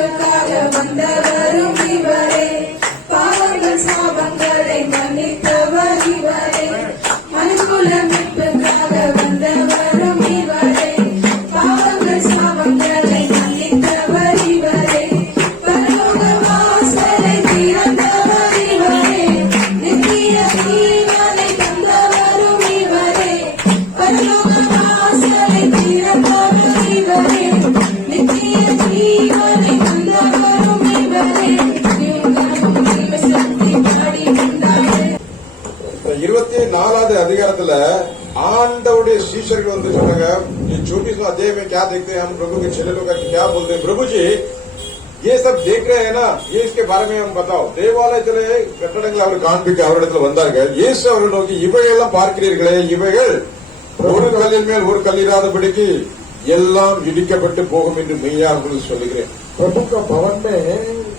மீட்புக்காக வந்தவரும் இவரே, பாவங்கள் சாபங்களை மன்னித்தவர் இவரே, மனுக்குல மீட்புக்காக வந்தவரும் இவரே, பாவங்கள் சாபங்களை மன்னித்தவர் இவரே, பரலோக வாசலை திறந்தவர் இவரே, நித்திய ஜீவனை தந்தவரும் இவரே, பரலோக வாசலை திறந்தவர் இவரே, நித்திய ஜீவனை தந்தவரும் இவரே, சக்தி பாடி வந்தாரே. 24வது அதிகாரத்துல आंडवड़े शीशर के 24वां अध्याय में क्या देखते हैं हम, प्रभु के चेलों का क्या बोलते हैं, प्रभु जी ये सब देख रहे हैं ना, ये इसके बारे में हम बताओ. தேவாலயத்திலே கட்டடங்களை அவர் காண்பிக்க அவரிடத்தில் வந்தார்கள். இயேசு அவர்கள் நோக்கி இவையெல்லாம் பார்க்கிறீர்களே, இவைகள் ஒரு கல்லின் மேல் ஒரு கல் இராதபடிக்கு எல்லாம் இடிக்கப்பட்டு போகும் என்று மெய்யாக சொல்லுகிறேன். प्रभु का भवन में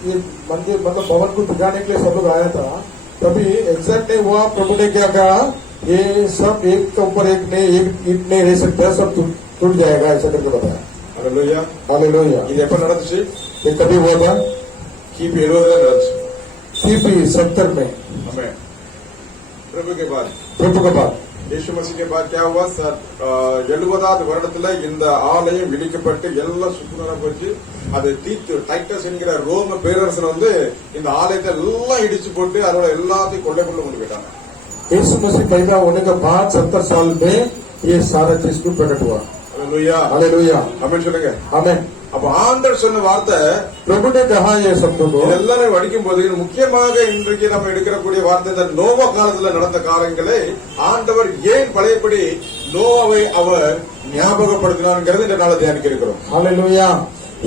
ये मंदिर मतलब भवन को दिखाने के लिए सब लोग आया था. तभी एग्जैक्ट नहीं हुआ. प्रभु ने क्या कहा, ये सब एक के ऊपर एक नहीं रह सकता, सब टूट जाएगा ऐसा करके बताया. Hallelujah hallelujah. இது எப்ப நடந்துச்சு? ये कभी हुआ था கிபி 70 நடந்துச்சு. கிபி 70 में. आमेन. प्रभु के बाद यीशु मसीह के बाद क्या हुआ? 70வது வருடத்துல இந்த ஆலயம் இடிக்கப்பட்டு எல்லாம் சுக்குநூறா போச்சு. அது டைட்டஸ் என்கிற ரோம பேரரசர் இந்த ஆலயத்தை எல்லாம் இடிச்சு போட்டு அதோட எல்லாத்தையும் கொள்ளை கொண்டு போயிட்டாங்க. यीशु मसीह पैदा होने के बाद 70 साल में ये सारा चीज को प्रकट हुआ. Hallelujah hallelujah. आमेन சொல்லுங்க. आमेन. அப்ப ஆண்டவர் சொன்ன வார்த்தை प्रभु ने कहा ये सब को எல்லாரும் வடிக்கும் போது முக்கியமாக இன்றைக்கு நம்ம எடுக்கக்கூடிய வார்த்தை இந்த நோவா காலத்துல நடந்த காரியங்களை ஆண்டவர் ஏன் பழையபடி நோவாவை அவர் ஞாபகப்படுத்தினார்ங்கிறது இந்த நாளை தியானிக்க இருக்கிறோம். हालेलुया.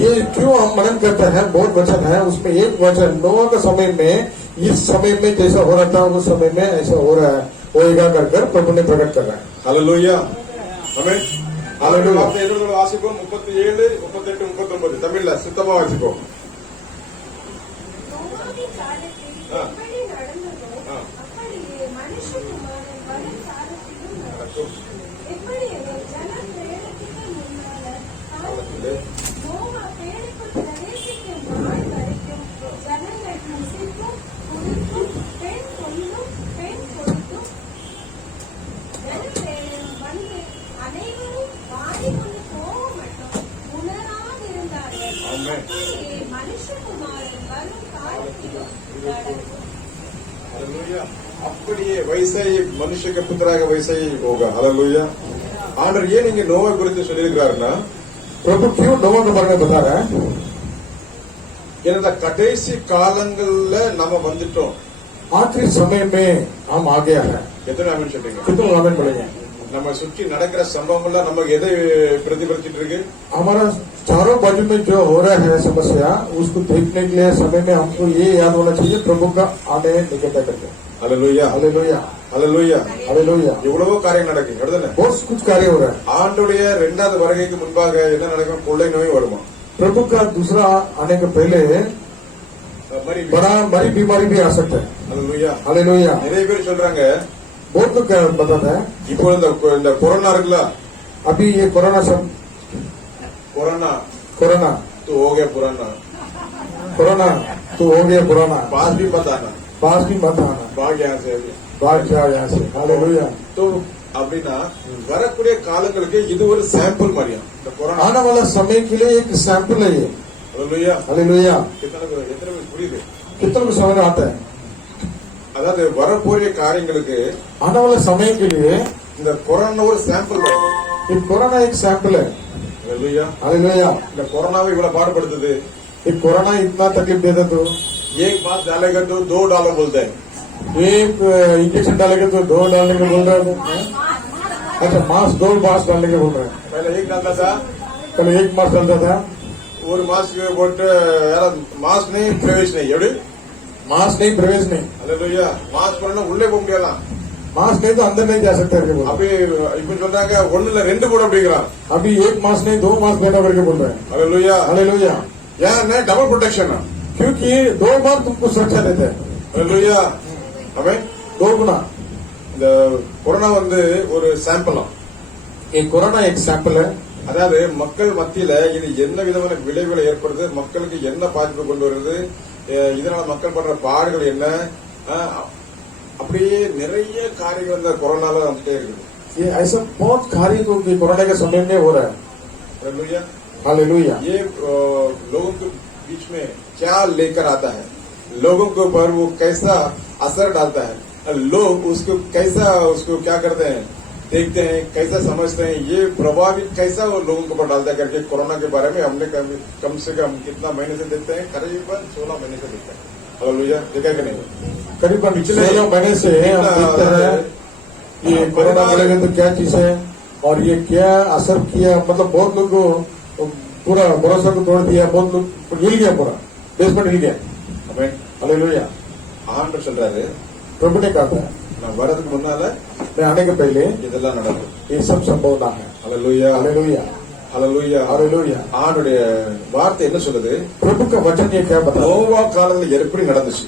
ये क्यों हम मनन करते हैं, बहुत वचन है उसमें एक वचन नोवा के समय में इस समय में जैसा हो रहा था उस समय में ऐसा हो रहा है होएगा कर प्रभु ने प्रकट कर रहा है. हालेलुया. आमेन. हालेलुया. வாசிப்போம் 37, 38, 39 தமிழ்ல சுத்தமா வாசிப்போம். அப்படியே वैसे ही मनुष्य के पुत्राக वैसे ही होगा. हालेलुया. ஆண்டவர் ஏன் நீங்க நோவை குறித்து சொல்லியிருக்கிறாருன்னா, प्रभु क्यों नोवा के बारे में बता रहा है? இந்த கடைசி காலங்கள்ல நம்ம வந்துட்டோம். आखिरी समय में हम आ गया है. எத்தனை ஆமென் சொல்றீங்க? कितने आमेन बोलेंगे? நம்ம சுற்றி நடக்கிற சம்பவங்கள்லாம் நமக்கு எதை பிரதிபலிச்சிட்டு இருக்கு? हमारा चारों बाजू में जो हो रहा है समस्या उसको देखने के लिए समय में हमको ये याद होना चाहिए प्रभु का आने निकट करके. हालेलुया. हालेलुया. हालेलुया. हालेलुया. எவ்வளவோ காரியம் நடக்குது. அடுத்து बहुत कुछ कार्य हो रहा है. ஆண்டுடைய 2வது வருகைக்கு முன்பாக என்ன நடக்கும்? கொள்ளை நோய் வருமா? प्रभु का दूसरा आने के पहले बड़ा बड़ी बीमारी भी आ सकता है. हालेलुया. हालेलुया. நிறைய பேர் சொல்றாங்க, बहुत लोग क्या बताता है, இப்போ இந்த கொரோனா இருக்குல்ல, अभी ये कोरोना सब कोरोना कोरोना तो हो गया पुराना, कोरोना तो हो गया पुराना, पास भी मत आना, पास भी मत आना, भाग यहाँ से अभी. बाहर जाओ यहाँ से. हालेलुया. तो அப்படின்னா வரக்கூடிய காலங்களுக்கு இது ஒரு சாம்பிள் மாதிரியா இந்த கொரோனா. आने वाला समय के लिए एक सैंपल है ये. हालेलुया. हालेलुया. எத்தனை பேர் புரியுது? कितना भी समझ में आता है. அதாவது வரப்போறிய காரியங்களுக்கு आने वाले समय के लिए இந்த கொரோனா ஒரு சாம்பிள் தான். ये कोरोना एक सैंपल है. हालेलुया. हालेलुया. இந்த கொரோனாவை இவ்வளவு பாடுபடுத்துது. ये कोरोना इतना तकलीफ देता तो एक बात डालेगा तो $2 बोलते हैं. एक इंजेक्शन डालेंगे तो 2 डालने के बोल रहा है. अच्छा मास्क 2 मास्क डालने के बोल रहा है. पहले एक डालता था, पहले एक मास्क डालता था. ஒரு மாஸ்க் போட்டு மாஸ்க் नहीं प्रवेश नहीं. எப்படி मास्क नहीं प्रवेश नहीं. हालेलुया. மாஸ்க் பண்ணா உள்ளே போக முடியாதான். मास्क नहीं तो अंदर नहीं जा सकता करके बोल. அப்படி இப்ப சொல்றாங்க ஒண்ணுல 2 போட அப்படிங்கிறான். अभी एक मास्क नहीं 2 मास्क पहना करके बोल रहे हैं. हालेलुया. हालेलुया. यार नहीं डबल प्रोटेक्शन है, क्योंकि 2 मास्क तुमको सुरक्षा देते हैं. हालेलुया. हमें 2 गुना. இந்த கொரோனா ஒரு சாம்பிளா. ये कोरोना एक सैंपल है. அதாவது மக்கள் மத்தியில இது என்ன விதமான விளைவுகளை ஏற்படுது, மக்களுக்கு என்ன பாதிப்பு கொண்டு வருது, இதனால மக்கள் பண்ற பாடுகள் என்ன, அப்படியே நிறைய காரியங்கள் இந்த கொரோனால வந்துட்டே இருக்குது. ये ऐसा बहुत कार्य को कि कोरोना के समय में हो रहा है. हालेलुया. हालेलुया. ये लोगों के बीच में क्या लेकर आता है, लोगों के ऊपर वो कैसा असर डालता है, लोग उसको कैसा उसको क्या करते हैं, देखते हैं, कैसा समझते हैं, ये प्रभावित कैसा वो लोगों के ऊपर डालता है करके कोरोना के बारे में हमने कम से कम कितना महीने से देखते हैं, करीबन 16 महीने से देखते हैं. हालेलुया. देखा कि नहीं? करीबन पिछले 16 महीने से हम देखते हैं ये कोरोना मिलेगा तो क्या चीज है और ये क्या असर किया. मतलब बहुत लोग पूरा भरोसा को तोड़ दिया, बहुत लोग हिल गया, पूरा बेसमेंट हिल गया. हालेलुया. ஆண்டவர் சொல்றாரு, प्रभु ने कहा था நான் வரதுக்கு முன்னால मैं आने के पहले இதெல்லாம் நடக்கும். ये सब संभावना है. हालेलुया. हालेलुया. हालेलुया. हालेलुया. ஆண்டுடைய வார்த்தை என்ன சொல்லுது, प्रभु का वचन ये क्या बता. நோவா காலத்துல எப்படி நடந்துச்சு,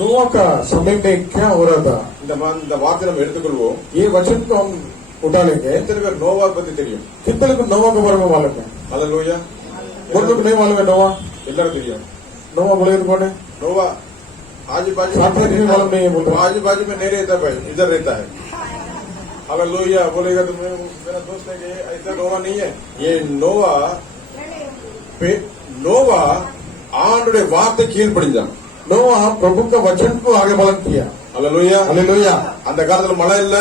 नोआ का समय में क्या हो रहा था. இந்த வார்த்தை நம்ம எடுத்துக்கொள்வோம். ये वचन को हम उठा लेंगे. எத்தனை பேர் நோவா பத்தி தெரியும்? कितने लोग नोआ के बारे में मालूम है. हालेलुया. बहुत लोग नहीं मालूम है नोआ. எல்லாரும் தெரியும். नोआ बोले तो कौन है. नोवा आजू बाजू साथ में भी मालूम नहीं है बोल रहा. आजू बाजू में नहीं रहता भाई, इधर रहता है. हालेलुया. बोलेगा तो मेरा दोस्त है कि ऐसा नोवा नहीं है. ये नोवा ஆண்டுடைய வார்த்தை கீழ்ப்படிஞ்சான். नोआ प्रभु का वचन को आगे बढ़न किया. हालेलुया. हालेलुया. அந்த காலத்துல மழை இல்ல,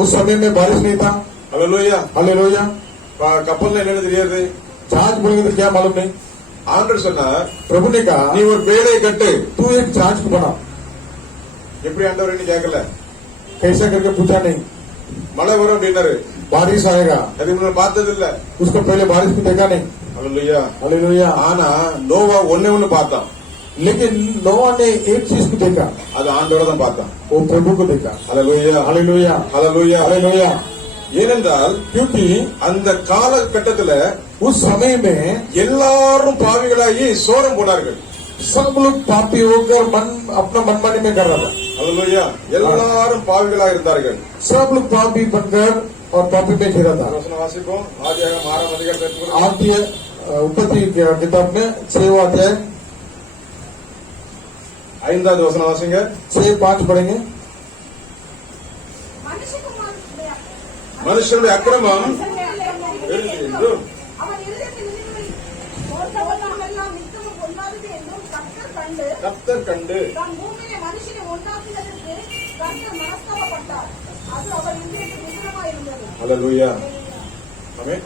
उस समय में बारिश नहीं था. हालेलुया. हालेलुया. கப்பல்ல என்னன்னு தெரியாது. जहाज बोलेंगे तो क्या मालूम नहीं. ஆண்டவர் சொன்னார், प्रभु ने कहा நீ ஒரு பேழை கட்டு. तू एक जहाज को बना. எப்படி ஆண்டவர் கேட்கல, कैसा करके पूछा नहीं. மழை வரும் அப்படின்னாரு. बारिश आएगा, அது முன்ன பார்த்தது இல்ல. उसको पहले बारिश को देखा नहीं. हालेलुया. हालेलुया. ஆனா நோவா ஒண்ணு பார்த்தான். लेकिन नोआ ने एक चीज को देखा, அது ஆண்டவரை தான் பார்த்தான். वो प्रभु को देखा. हालेलुया. हालेलुया. हालेलुया. हालेलुया. ஏனென்றால் क्योंकि அந்த காலகட்டத்துல उस समय में எல்லாரும் பாவிகளாகி சோரம் போனார்கள். सब लोग पापी होकर मन अपना मनमानी में कर रहा था. हालेलुया. எல்லாரும் பாவிகளாக இருந்தார்கள். सब लोग पापी बनकर और पापी में घिरा था. वचनवासिकों आज हमारा अधिकार आद्य उत्पत्ति किताब में 6वां अध्याय 5வது வசனம் வாசிங்க. 6-5 पढ़ेंगे. மனுஷனுடைய அக்கிரமம் என்றும் அவன் இருதயத்தில் நினைவுகளை போன்றவர்களெல்லாம் நித்தமும் பொல்லாதது என்றும் கர்த்தர் கண்டு தான் பூமியிலே மனுஷனை உண்டாக்குவதற்கு கர்த்தர் மனஸ்தாபப்பட்டார். அது அவர் இருதயத்தில் நிச்சயமாயிருந்தது. ஹல்லேலூயா. ஆமென்.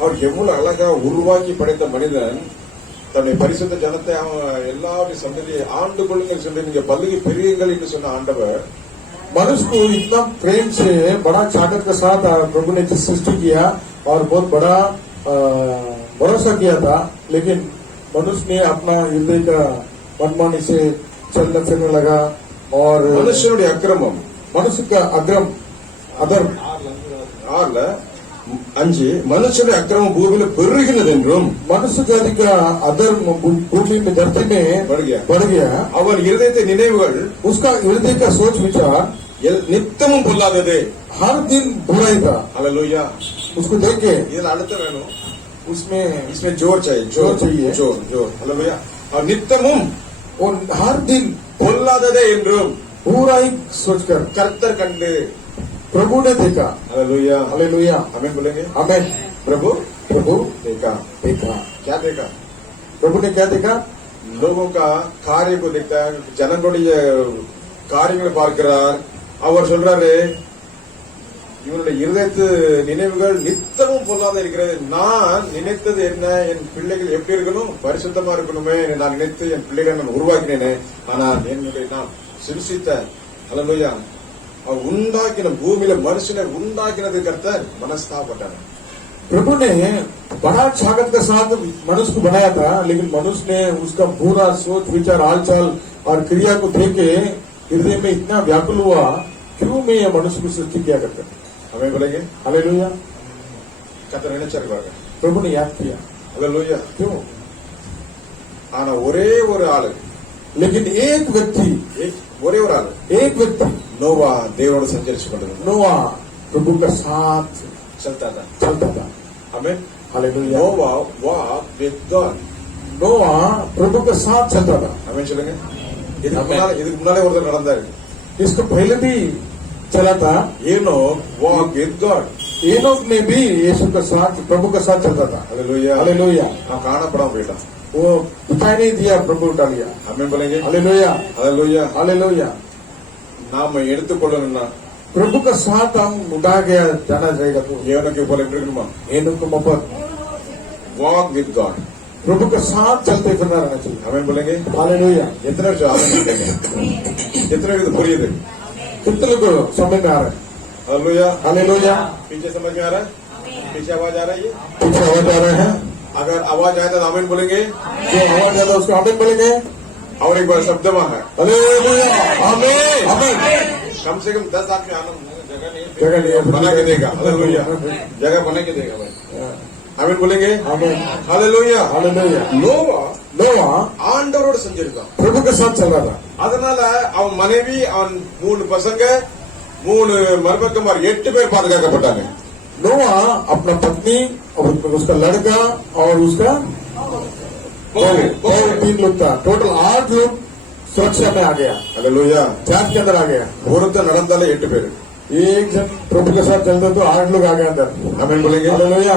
அவர் எவ்வளவு அழகா உருவாக்கி படைத்த மனிதன் தன்னுடைய பரிசுத்த ஜனத்தை அவன் எல்லாருடைய சந்ததியை ஆண்டு கொள்ளுங்கள் சொல்லி நீங்க பல்லுகி பெரியங்கள் என்று சொன்ன ஆண்டவர் मनुष्य को इतना प्रेम से बड़ा चाकत के साथ प्रभु ने सृष्टि किया और बहुत बड़ा भरोसा किया था. लेकिन मनुष्य ने अपना हृदय का मनमानी से चलने फिरने लगा और மனுஷனுடைய அக்கிரமம் मनुष्य का अग्रम अदर 5 மனுஷனுடைய அக்கிரமம் பூமியில பெருகினது என்றும் मनुष्य जाति का अदर भूमि में धरती में बढ़ गया. அவன் இருதயத்தை நினைவுகள் उसका हृदय का सोच विचार நித்தமும் பொல்லாதது. हर दिन बुराई था. हालेलुया. उसको देख के இதுல அடுத்த வேணும், उसमें जोर चाहिए, जोर चाहिए. जोर. हालेलुया. और நித்தமும் और हर दिन பொல்லாததே என்றும் बुराई सोचकर கர்த்தர் கண்டு प्रभु ने देखा. हालेलुया. हालेलुया. आमीन बोलेंगे. आमीन. प्रभु प्रभु देखा. क्या देखा? प्रभु ने क्या देखा? लोगों का कार्य को देखता है, ஜனங்களுடைய காரியங்களை பார்க்கிறார். அவர் சொல்றாரு, இவனுடைய இருதயத்து நினைவுகள் நித்தமும் பொல்லாத இருக்கிறது. நான் நினைத்தது என்ன, என் பிள்ளைகள் எப்படி இருக்கணும், பரிசுத்தமா இருக்கணுமே நான் நினைத்து என் பிள்ளைகளை நான் உருவாக்கினேனே. ஆனால் என்னுடைய நான் சிருஷ்டித்த ஹல்லேலூயா அவர் உண்டாக்கின பூமியில மனுஷனை உண்டாக்கினது கர்த்தர் மனஸ்தாபப்பட்டார். प्रभु ने बड़ा छागत के साथ मनुष्य को बनाया था, लेकिन मनुष्य ने उसका पूरा सोच विचार हालचाल और क्रिया को देख के हृदय में इतना व्याकुल हुआ, क्यों मैं ये मनुष्य को सृष्टि किया करते. हमें बोलेंगे हालेलुया. கர்த்தர் நினைச்சாரு பாருங்க. प्रभु ने याद किया. हालेलुया. क्यों? ஆனா ஒரே ஒரு ஆளு, लेकिन एक व्यक्ति ஒரே ஒரு ஆளு व्यक्ति நோவா தேவனோடு சஞ்சரிச்சு கொண்டிருந்தார். नोआ प्रभु का साथ चलता था. चलता था. Amen. Hallelujah. Noah walked with God. नोआ प्रभु के साथ चलता था। Amen சொல்லுங்க. இதுக்கு முன்னாலே ஒருத்தர் நடந்தாரு. इसको पहले भी चला था। Enoch walked with God. Enoch ने भी यीशु के साथ प्रभु के साथ चलता था। Hallelujah. हालेलुया। நான் காணப்படாம போயிட்டான். वो दिखाई नहीं दिया, प्रभु उठा लिया। Amen बोलेंगे. हालेलुया। Hallelujah. हालेलुया। நாம எடுத்துக்கொள்ளணும்னா प्रभु का साथ हम उठा के जाना चाहिए तो ஏனோக்கு போல இருக்கணுமா? एनोक को मत Walk with God. प्रभु के साथ चलते फिरना रहना चाहिए। Amen बोलेंगे. हालेलुया। எத்தனை வருஷம் ஆமென் சொல்றீங்க? எத்தனை பேருக்கு இது புரியுது? कितने लोग समझ में आ रहा है? Hallelujah. हालेलुया। पीछे समझ में आ रहा है? पीछे आवाज आ रही है? पीछे आवाज आ रहे हैं। अगर आवाज आए तो आमेन बोलेंगे. जो आवाज ज्यादा उसको आमीन बोलेंगे। और एक बार शब्दमा है. हालेलुया। आमीन. आमीन। कम से कम 10 आदमी आना जगह जगह नहीं है। बना के देगा. हालेलुया. जगह बना के देगा भाई. आमीन बोलेंगे. आमीन। हालेलुया. हालेलुया। நோவா नोआ ஆண்டவரோட செஞ்சிருக்கான். प्रभु के साथ चल रहा था। அதனால அவன் மனைவி அவன் 3 பசங்க 3 மருமக்கமார் 8 பேர் பாதுகாக்கப்பட்டாங்க. नोआ अपना पत्नी और उसका लड़का और उसका और 3 लोग था। टोटल 8 लोग सुरक्षा में आ गया। हालेलुया. जांच के अंदर आ गया। ஒருத்தர் நடந்தாலே 8 பேர். एक जन प्रभु के साथ चलते तो 8 लोग आ गए अंदर। ஆமென் बोलेंगे. हालेलुया।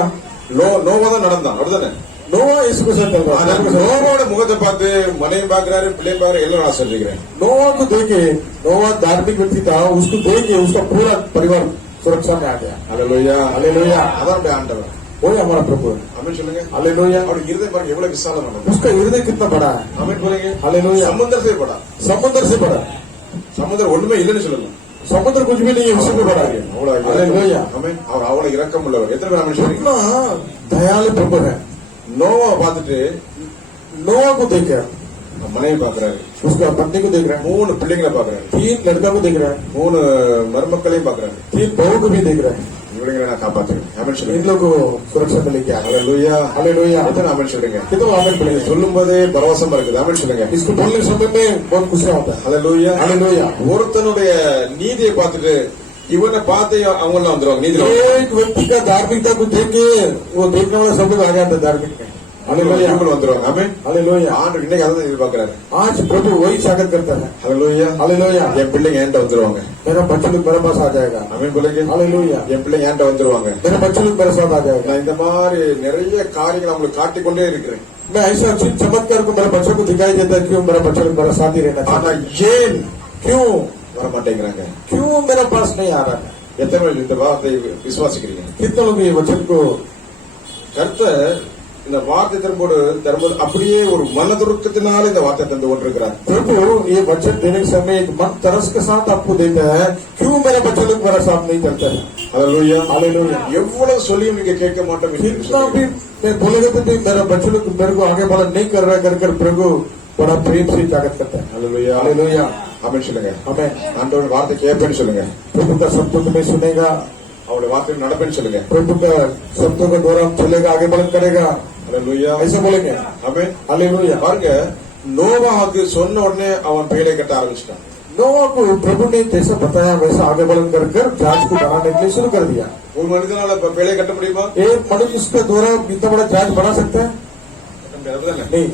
நோவா தான் நடந்தான். அப்படிதானே? नोआ इसको साथ चल ஆனா रहा था। நோவாவோட முகத்தை பார்த்து மனைவி பாக்குறாரு பிள்ளையும் பாக்குறாரு எல்லாம் நான் சொல்லிக்கிறேன். नोआ को देखे, नोआ धार्मिक व्यक्ति था, उसको देखे उसका पूरा परिवार सुरक्षा में आ गया। हालेलुया. हालेलुया। அதான் ஆண்டவர். वही हमारा प्रभु है। ஆமென் சொல்லுங்க. हालेलुया। அவருடைய இருதயம் பாருங்க எவ்வளவு விசாலமானது. उसका हृदय कितना बड़ा है। ஆமென் बोलेंगे. हालेलुया। சமுத்திரம் से बड़ा. समुद्र से बड़ा। சமுத்திரம் ஒண்ணுமே இல்லைன்னு சொல்லலாம். समुद्र कुछ भी नहीं है, उससे भी बड़ा है। हालेलुया। ஆமென். அவர் அவ்வளவு இரக்கம் உள்ளவர். எத்தனை பேர் ஆமென் சொல்றீங்க? कितना दयालु प्रभु है। நோவா பார்த்துட்டு नोआ को देख रहा है, மனைவி பாக்குறாரு. उसका पत्नी को देख रहा है, 3 பிள்ளைங்களை பாக்குறாரு. 3 लड़का को देख रहा है, 3 மருமக்களையும் பாக்குறாரு. 3 बहू को भी देख रहा है। இவங்களை நான் காப்பாத்துறேன். ஆமென் इन சொல்லுங்க. लोग को सुरक्षा में लेके आ गया। हालेलुया. हालेलुया। எத்தனை ஆமென் சொல்றீங்க? कितना आमीन बोलेंगे। சொல்லும் போதே பரவசமா இருக்குது. ஆமென் சொல்லுங்க. इसको बोलने समय में बहुत खुशी होता है। हालेलुया. हालेलुया। ஒருத்தனுடைய நீதியை பார்த்துட்டு இவனை பார்த்து அவங்க எல்லாம் வந்துருவாங்க. நீதியில एक व्यक्ति का धार्मिकता को देख के वो देखने वाला सब लोग आ गया था धार्मिक में। हालेलुया। இவங்க வந்துருவாங்க. ஆமென். हालेलुया। ஆண்டவர் இன்னைக்கு அதான் எதிர்பார்க்கிறாரு. आज प्रभु वही स्वागत करता है। हालेलुया. हालेलुया। என் பிள்ளைங்க என்கிட்ட வந்துருவாங்க. मेरा बच्चा लोग मेरे पास आ जाएगा। ஆமென் बोलेंगे. हालेलुया। என் பிள்ளைங்க என்கிட்ட வந்துருவாங்க. मेरे बच्चे लोग मेरे साथ आ जाएगा। நான் இந்த மாதிரி நிறைய காரியங்கள் அவங்களுக்கு காட்டிக்கொண்டே இருக்கிறேன். मैं ऐसा अच्छी चमत्कार को मेरे बच्चों को दिखाई देता है। क्यों मेरा बच्चा लोग मेरे साथ ही रहना ஆனா चाहिए। ஏன் क्यों வர மாட்டேங்கிறாங்க? क्यों मेरे पास नहीं आ रहा है। எத்தனை பேர் இந்த வார்த்தை விசுவாசிக்கிறீங்க? कितने लोग ये वचन को கர்த்தர் இந்த வார்த்தை தரும்போது அப்படியே ஒரு மனதுருக்கத்தினால இந்த வார்த்தை தந்து கொண்டிருக்கிறார். प्रभु ये वचन देने के समय एक मन तरस के साथ आपको देता है। क्यों मेरे बच्चे लोग मेरे साथ नहीं चलते हैं। हालेलुया. हालेलुया। எவ்வளவு சொல்லியும் நீங்க கேட்க மாட்டோம். कितना भी मैं बोलेगा तो भी मेरा बच्चे लोग मेरे को आगे बढ़ा नहीं कर रहा कर प्रभु बड़ा प्रेम से स्वागत करता है। हालेलुया. हालेलुया। ஆமென் சொல்லுங்க. हमें ஆண்டவர் வார்த்தை கேட்பேன்னு சொல்லுங்க. प्रभु का शब्दों को मैं सुनेगा, அவருடைய வார்த்தை நடப்பேன்னு சொல்லுங்க. प्रभु का शब्दों के द्वारा हम चलेगा, आगे बढ़ करेगा, हालेलुया. ऐसा बोलेंगे। ஆமென். हालेलुया। பாருங்க நோவாவுக்கு சொன்ன உடனே அவன் பேழை கட்ட ஆரம்பிச்சிட்டான். नोआ को प्रभु ने जैसा बताया वैसा आगे बढ़ कर जहाज को बनाने के लिए शुरू कर दिया। ஒரு மனிதனால இப்ப பேழை கட்ட முடியுமா? एक मनुष्य इसके द्वारा इतना बड़ा जहाज बना सकता है? नहीं।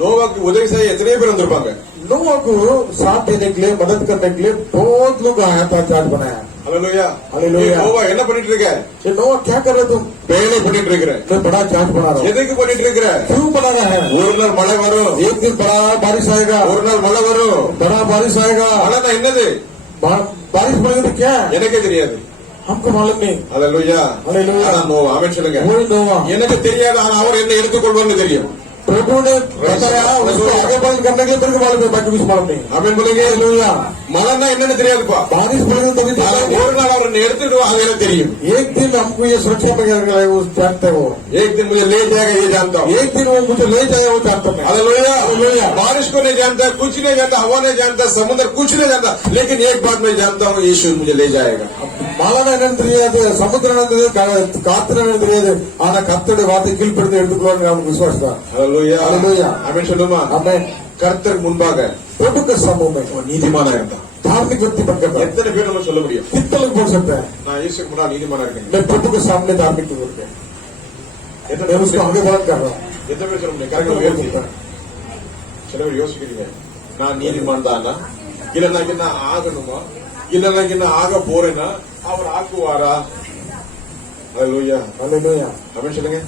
நோவாக்கு உதவி செய்ய எத்தனை பேர் வந்திருப்பாங்க? नोआ को साथ देने के लिए मदद करने के लिए बहुत लोग आया था, जहाज बनाया। हालेलुया. हालेलुया. நோவா என்ன பண்ணிட்டு இருக்க? ये नोआ क्या कर रहे तुम? பேழை பண்ணிட்டு இருக்கிற. मैं बड़ा जहाज बना रहा हूँ। எதுக்கு பண்ணிட்டு இருக்கிற? क्यों बना रहा है? ஒரு நாள் மழை வரும். एक दिन बड़ा बारिश आएगा। ஒரு நாள் மழை வரும். बड़ा बारिश आएगा। மழைனா என்னது? बारिश पड़ेगी तो क्या है? எனக்கே தெரியாது. हमको मालूम नहीं। हालेलुया. हालेलुया. அதான் நோவா. ஆமென் சொல்லுங்க. वही नोआ। எனக்கு தெரியாது. ஆனா அவர் என்ன எடுத்துக்கொள்வார்னு தெரியும். प्रभु ने बताया उसको आगे बढ़ करने के लिए मेरे को मालूम है, बाकी कुछ मालूम नहीं। ஆமென் बोलेंगे. हालेलुया। மழைனா என்னன்னு தெரியாதுப்பா. बारिश पड़ेगी तभी ஆனா दिखाएगा। ஒரு நாள் அவர் என்ன எடுத்துட்டு அது எனக்கு தெரியும். एक दिन हमको ये सुरक्षा में वो जानते हो। एक दिन मुझे ले जाएगा ये जानता हूँ. एक दिन वो मुझे ले जाएगा वो जानता हूँ। हालेलुया. हालेलुया. बारिश को नहीं जानता, कुछ नहीं जानता, हवा नहीं जानता, समुद्र कुछ नहीं जानता, लेकिन एक बात मैं जानता हूँ, यीशु मुझे ले जाएगा. மழை என்னன்னு தெரியாது, சமுத்திரம் என்னன்னு தெரியாது, காத்து என்னன்னு தெரியாது. ஆனா கர்த்தருடைய வார்த்தை கீழ்ப்படுத்தி எடுத்துக்கொள்வாங்க நமக்கு விசுவாசம் தான். हालेलुया. हालेलुया. ஆமென் சொல்லுமா? हमें கர்த்தர் முன்பாக प्रभु के समूह में அவன் நீதிமானா இருந்தான். धार्मिक व्यक्ति बनकर எத்தனை பேர் நம்ம சொல்ல முடியும்? कितने लोग बोल सकते हैं நான் இயேசுக்கு முன்னாடி நீதிமானா இருக்கேன். मैं प्रभु के सामने धार्मिक व्यक्ति हूं? मैं उसको आगे बढ़न कर रहा हूँ எத்தனை பேர் சொல்ல முடியும் கரெக்டா முயற்சி சில பேர் யோசிக்கிறீங்க நான் நீதிமான் தானா இல்லைன்னா என்ன ஆகணுமா இல்லைன்னா என்ன ஆக போறேன்னா அவர் ஆக்குவாரா அல்லேலூயா हालेलुया அப்படின்னு சொல்லுங்க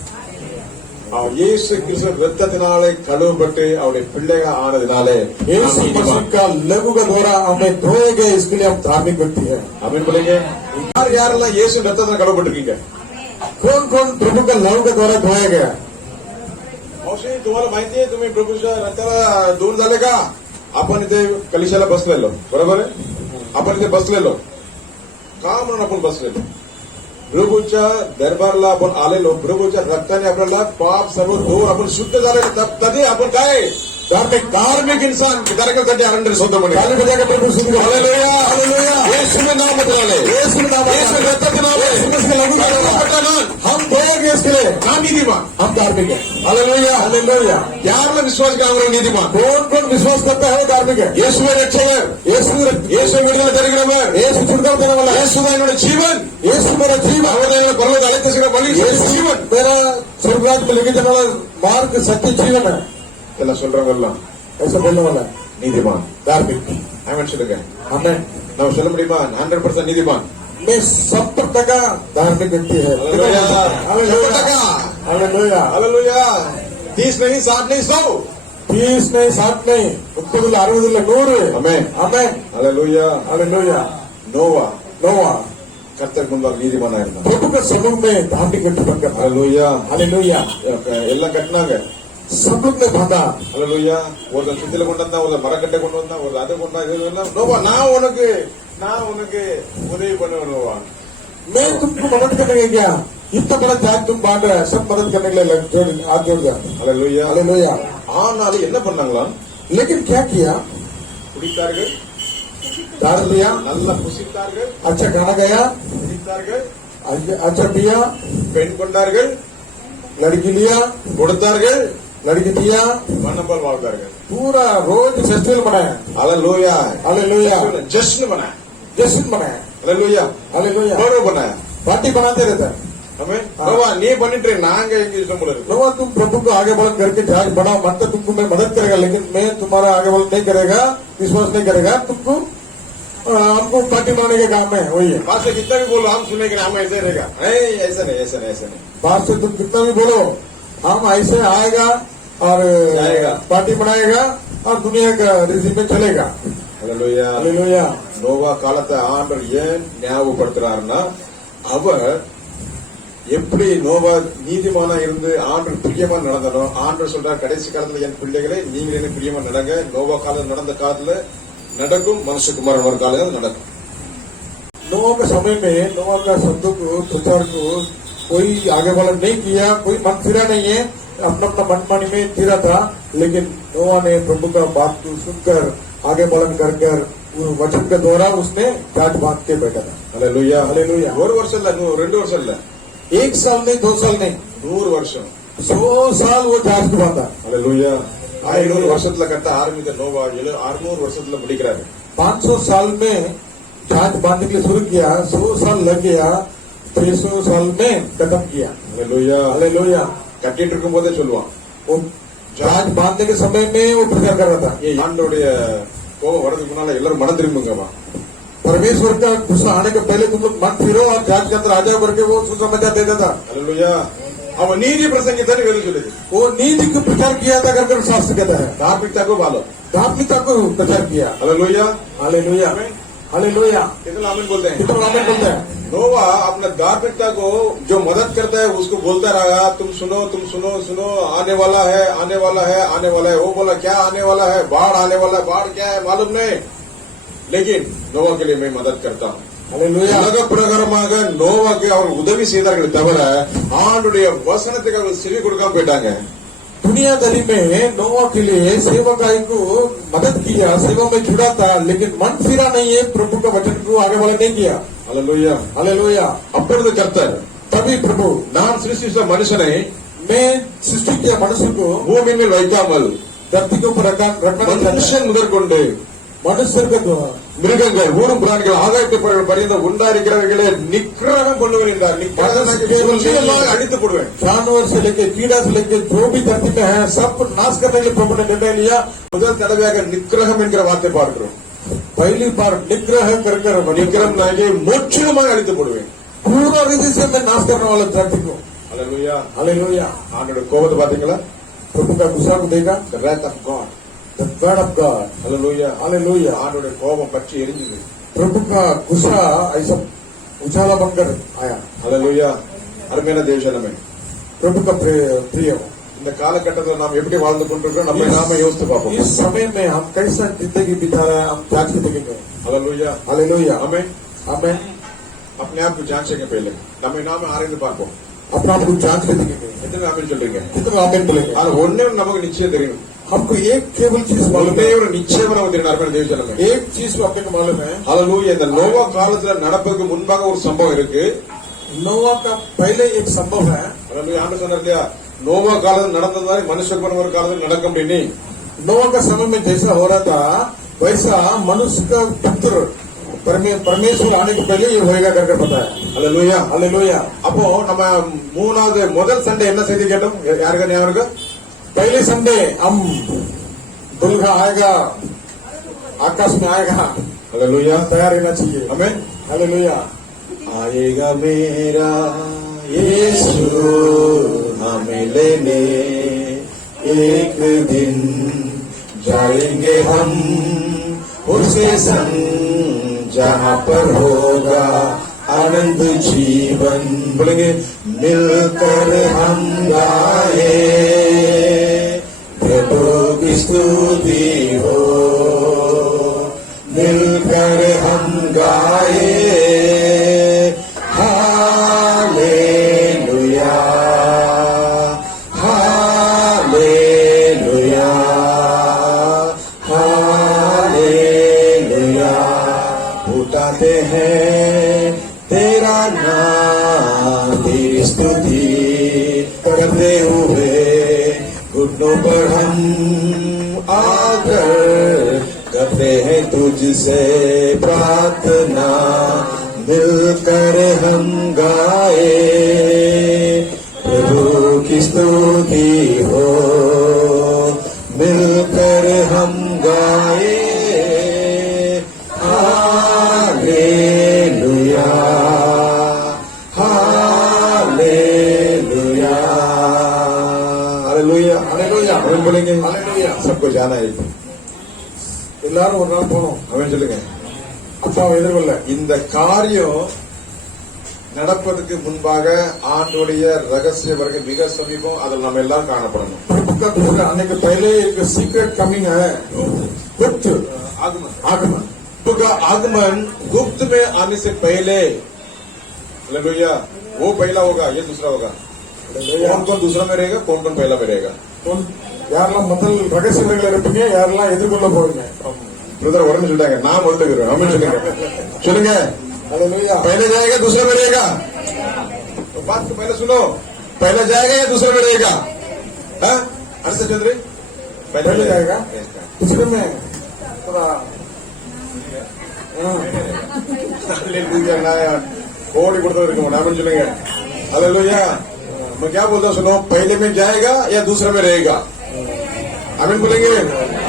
அவர் இயேசு கிறிஸ்து ரத்தத்தினாலே கழுவப்பட்டு அவருடைய பிள்ளைகள் ஆனதினாலே यीशु मसीह का लहू का द्वारा हमें धोए गए इसके लिए हम धार्मिक व्यक्ति है அப்படின்னு சொல்லுங்க யார் யாரெல்லாம் இயேசு ரத்தத்தினால கழுவப்பட்டிருக்கீங்க कौन कौन प्रभु का लहू के द्वारा धोया गया मावशी तुम्हाला माहिती आहे तुम्ही प्रभूच्या रथाला दूर झाले का आपण इथे कलिशाला बसलेलो बरोबर आहे आपण इथे बसलेलो का म्हणून आपण बसलेलो प्रभूच्या दरबारला आपण आलेलो प्रभूच्या रक्ताने आपल्याला पाप सर्व दूर आपण शुद्ध झाले तरी आपण काय धार्मिक इंसान कार्यक्रमासाठी आनंद होतो म्हणे काली बजा का प्रभु शुद्ध हालेलुया हालेलुया येशूचे नाव बदलाले यीशु नाम येशू रक्ताचे नाव आहे इसके लहू का द्वारा हम धोए गए इसके लिए ना नीतिमान हम धार्मिक है हालेलुया हालेलुया ಯಾರೆಲ್ಲ ವಿಶ್ವಾಸ ಕಾಂಗ್ರೆ ನೀತಿಮಾನ್ कौन कौन विश्वास करता है वो धार्मिक है ಯೇಸುವೆ ರಕ್ಷಕರ್ ಯೇಸು விடுதலை தருகிறவர் यीशु छुटकारा देने वाला है ಯೇಸು என்னோட ஜீவன் यीशु मेरा जीवन அவர் என்னோட பரலோக அழைத்து செல்கிற வழி यीशु ஜீவன் मेरा स्वर्गराज में लेके जाने वाला मार्ग सत्य जीवन है எல்லாம் சொல்றவங்க எல்லாம் ऐसा बोलने वाला है நீதிமான் धार्मिक ஆமென் சொல்லுங்க हमें ನಾವು சொல்ல முடியுமா 100% நீதிமான் मैं 70% धार्मिक व्यक्ति है हालेलुया हालेलुया हालेलुया 30 नहीं 60 नहीं 100 30 नहीं 60 नहीं 30 60 100 ஆமென் हमें हालेलुया हालेलुया நோவா नोआ கர்த்தருக்கு முன்பாக நீதிமானா இருந்தான் प्रभु के समूह में धार्मिक व्यक्ति बनकर हालेलुया हालेलुया எல்லாம் கட்டினாங்க सब लोग ने बांधा हालेलुया ஒரு சுத்தில கொண்டு வந்தா ஒரு மரக்கட்டை கொண்டு வந்தா ஒரு அதை கொண்டு வந்தா இது வேணா நோவா நான் உனக்கு உதவி பண்ணுவேன் நோவா मैं तुमको मदद करने गया इतना बड़ा जाग तुम बांट रहे सब मदद करने के लिए हाथ जोड़ गया हालेलुया हालेलुया ஆனாலும் என்ன பண்ணாங்களாம் लेकिन क्या किया குடித்தார்கள் दारू लिया நல்லா புசித்தார்கள் अच्छा खाना गया குடித்தார்கள் अच्छा पिया பெண் கொண்டார்கள் लड़की लिया கொடுத்தார்கள் लड़की दिया மன்னபால் வாழ்ந்தார்கள் पूरा रोज फेस्टिवल मनाया हालेलुया हालेलुया जश्न बनाया जश्न मनाया हालेलुया हालेलुया पर्व बनाया पार्टी बनाते रहता है हमें नोवा நீ பண்ணிட்டு நாங்க எங்க இஷ்டம் போல இருக்கு नोवा तुम प्रभु को आगे बढ़ करके जहाज बढ़ाओ मत तुमको मैं मदद करेगा लेकिन मैं तुम्हारा आगे बढ़ नहीं करेगा विश्वास नहीं करेगा तुमको हमको पार्टी बनाने के काम है वही है बात से कितना भी बोलो हम सुनेंगे हम ऐसे रहेगा नहीं ऐसा नहीं ऐसा नहीं ऐसा नहीं बात से तुम कितना भी बोलो हम ऐसे आएगा और जाएगा। पार्टी बनाएगा और दुनिया का रिजीम में चलेगा हालेलुया हालेलुया நோவா காலத்தை ஆண்டவர் ஏன் ஞாபகப்படுத்துறாருன்னா அவர் எப்படி நோவா நீதிமானா இருந்து ஆண்டவர் பிரியமா நடந்தனும் ஆண்டவர் சொல்றார் கடைசி காலத்துல என் பிள்ளைகளே நீங்க என்ன பிரியமா நடங்க நோவா காலம் நடந்த காலத்துல நடக்கும் மனுஷகுமாரன் ஒரு காலம் நடக்கும் नोवा के समय में नोवा का शब्दों को प्रचार को कोई आगे वाला नहीं किया कोई मन फिरा नहीं है अपना अपना मनमानी में फिरा था लेकिन नोवा ने प्रभु का बात को सुनकर आगे बढ़न कर वचन के द्वारा उसने जाट बांध के बैठा था हालेलुया हालेलुया ஒரு வருஷம் இல்ல 2 வருஷம் இல்ல 1 साल नहीं 2 साल नहीं 100 வருஷம் 100 साल वो जहाज को बांधा हालेलुया 500 வருஷத்துல கட்ட ஆரம்பித்த நோவா 600 வருஷத்துல முடிக்கிறாரு 500 साल में जहाज बांधने के लिए शुरू किया 100 साल लग गया 600 साल में खत्म किया हालेलुया हालेलुया கட்டிட்டு இருக்கும் போதே சொல்லுவான் वो जहाज बांधने के समय में वो प्रचार कर रहा था ஆண்டோடைய கோபம் வரதுக்கு முன்னால எல்லாரும் மனம் திரும்புங்கம்மா परमेश्वर का गुस्सा आने के पहले तुम लोग मन फिरो और जहाज के अंदर आ जाओ करके वो सुसमाचार देता था हालेलुया அவன் நீதி பிரசங்கித்தானே வேலை சொல்லுது वो नीति को प्रचार किया था करके शास्त्र कहता है धार्मिकता को बालो धार्मिकता को प्रचार किया हालेलुया हालेलुया हालेलुया कितना आमीन बोलते हैं कितना आमीन बोलते हैं नोवा अपने धार्मिकता को जो मदद करता है उसको बोलता रहा तुम सुनो सुनो आने वाला है आने वाला है आने वाला है वो बोला क्या आने वाला है बाढ़ आने वाला है बाढ़ क्या है मालूम नहीं लेकिन नोवा के लिए मैं मदद करता हूँ हालेलुया உலக பிரகாரமாக நோவாக்கு அவர் உதவி செய்தார்கள் தவிர ஆண்டுடைய வசனத்துக்கு அவர் செவி கொடுக்காம போயிட்டாங்க दुनियादारी में नोवा के लिए सेवकाई को मदद किया सेवा में जुड़ा था लेकिन मन फिरा नहीं है प्रभु का वचन को आगे बढ़ा नहीं किया हालेलुया हालेलुया அப்பொழுது கர்த்தர் तभी प्रभु நான் சிருஷ்டித்த மனுஷனை मैं सृष्टि किया मनुष्य को பூமியின் மேல் வைக்காமல் धरती के ऊपर रखना नहीं चाहता மனுஷன் முதற்கொண்டு मनुष्य के द्वारा மிருகங்கள் ஊரும் பிராணிகள் ஆகாயத்து பறவைகள் பரிந்த உண்டாயிருக்கிறவைகளை நிக்கிரகம் பண்ணுவேன் என்றார். நிக்கிரகம் அழித்து போடுவேன். जानवर से लेके कीड़ा से लेके जो भी धरती में है सब नाश करने के लिए प्रभु ने निर्णय लिया. முதல் தடவையாக நிக்கிரகம் என்கிற வார்த்தை பார்க்கிறோம். पहली बार निग्रह कर நிக்கிரம் நாயகி முற்றிலுமாக அழித்து போடுவேன். पूरा रीति से मैं नाश करने वाला धरती को. அல்லேலூயா. हालेलुया. ஆண்டோட கோபத்தை பாத்தீங்களா? प्रभु का गुस्सा को देखा. The wrath of God. The word of God. Hallelujah. Hallelujah. ஆண்டோட கோபம் பற்றி எரிஞ்சது. प्रभु का गुस्सा ऐसा उजाला बनकर आया. அல்லேலூயா. அருமையான தேவஜனமே, प्रभु का प्रिय. இந்த காலகட்டத்தில் நாம் எப்படி வாழ்ந்து கொண்டிருக்கிறோம் நம்ம நாம யோசித்து பார்ப்போம். इस समय में हम कैसा जिंदगी बिता रहे हैं हम जांच के देखेंगे. அல்லேலூயா. हालेलुया. आमेन. आमेन. अपने आप को जांचेंगे पहले. நம்ம நாம ஆராய்ந்து பார்ப்போம். अपना आप को जांच के देखेंगे. எத்தனை ஆமென் சொல்றீங்க? कितने आमेन बोलेंगे. ஆனா ஒண்ணே நமக்கு நிச்சயம் தெரியும். हमको एक केवल चीज मालूम ஒண்ணே है. ஒரு நிச்சயமா நமக்கு தெரியும். அருமையான தேவஜனமே, एक चीज को अपने को मालूम है. அல்லேலூயா. இந்த நோவா காலத்துல நடப்பதற்கு முன்பாக ஒரு சம்பவம் இருக்கு. नोवा का पहले एक संभव है. அல்லேலூயா. ஆண்டவர் சொன்னார் இல்லையா, நோவா காலத்துல நடந்தது மாதிரி மனுஷகுமாரன் ஒரு காலத்துல நடக்கும் அப்படின்னு. नोवा का समय में जैसा हो रहा था वैसा मनुष्य का पुत्र परमेश्वर आने के पहले ये होएगा करके बताया. அல்லேலூயா. हालेलुया. அப்போ நம்ம மூணாவது முதல் சண்டே என்ன செய்தி கேட்டோம்? யாருக்கா ஞாபகம் இருக்கா? पहले संडे हम दुल्हा आएगा आकाश में आएगा. அல்லேலூயா. तैयार रहना चाहिए. आमेन. हालेलुया. आएगा मेरा यीशु हमें लेने, एक दिन जाएंगे हम उसके संग, जहाँ पर होगा आनंद जीवन. बोलेंगे मिलकर हम गाए प्रभु की स्तुति हो, मिलकर हम गाए हालेलुया हालेलुया हालेलुया. उठाते हैं तेरा नाम, तेरी स्तुति करते हुए घुटनों पर हम आकर करते हैं तुझसे प्रार्थना, मिलकर हम गाए प्रभु की स्तुति हो, मिलकर हम गाए हालेलुया हालेलुया हालेलुया हालेलुया. हम बोलेंगे हालेलुया. सबको जाना है. எல்லாரும் ஒரு நாள் போனோம். அவன் சொல்லுங்க. அப்பாவை எதிர்கொள்ள இந்த காரியம் நடப்பதற்கு முன்பாக ஆண்டுடைய ரகசிய வருகை மிக சமீபம். அதில் நம்ம எல்லாரும் காணப்படணும். प्रभु का दूसरा आने के पहले एक सीक्रेट कमिंग है. गुप्त आगमन. आगमन. प्रभु का आगमन गुप्त में आने से पहले, हालेलुया, वो पहला होगा, ये दूसरा होगा. कौन कौन दूसरा में रहेगा, कौन कौन पहला में रहेगा? யாரெல்லாம் முதல் ரகசிய வரையில் இருப்பீங்க, யாரெல்லாம் எதிர்கொள்ள போவீங்க? ब्रदर उड़ने जुटाएंगे नाम बोलते फिर हमें चलेंगे चलेंगे. हालेलुया. पहले जाएगा दूसरे में रहेगा. तो बात को पहले सुनो, पहले जाएगा या दूसरे में रहेगा? अर्थ चंद्री पहले जाएगा, दूसरे में थोड़ा कोड़ी கொடுத்து இருக்கும். नाम चलेंगे. हालेलुया. मैं क्या बोलता सुनो, पहले में जाएगा या दूसरे में रहेगा? आमीन बोलेंगे.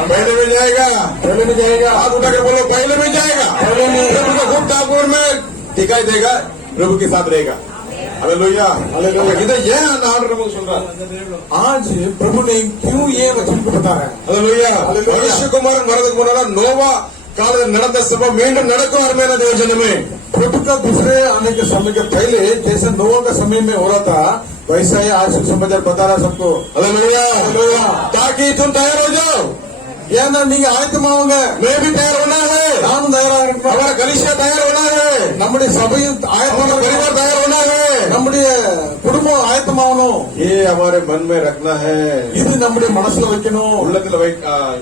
पहले में जाएगा, पहले में जाएगा. हाथ उठाकर बोलो पहले में जाएगा. पहले में. प्रभु का गुप्त आगमन में दिखाई देगा, प्रभु के साथ रहेगा. हालेलुया. हालेलुया. इधर यह ऑर्डर मुझे सुन रहा. आज प्रभु ने क्यों ये वचन को बता रहा है? हालेलुया. हालेलुया. மனுஷகுமாரன் வரதுக்கு முன்னால நோவா காலத்தில் நடந்த சம்பவம் மீண்டும் நடக்கும். அருமையான தேவஜனமே, प्रभु का दूसरे आने के समय के पहले जैसे नोवा का समय में हो रहा था वैसा ही आज समाचार बता रहा सबको. हालेलुया. हालेलुया. ताकि तुम तैयार हो जाओ. ஏன்னா நீங்க ஆயத்தமாவுங்க. मैं भी तैयार होना है, நானும் தயாராக இருக்கணும். हमारा कलीसिया तैयार होना है, நம்முடைய சபையும் हमारा ஆயத்தமாக परिवार तैयार होना है. நம்முடைய குடும்பம் ஆயத்தமாகணும். ये हमारे मन में रखना है, இது நம்முடைய மனசுல வைக்கணும். உள்ளத்துல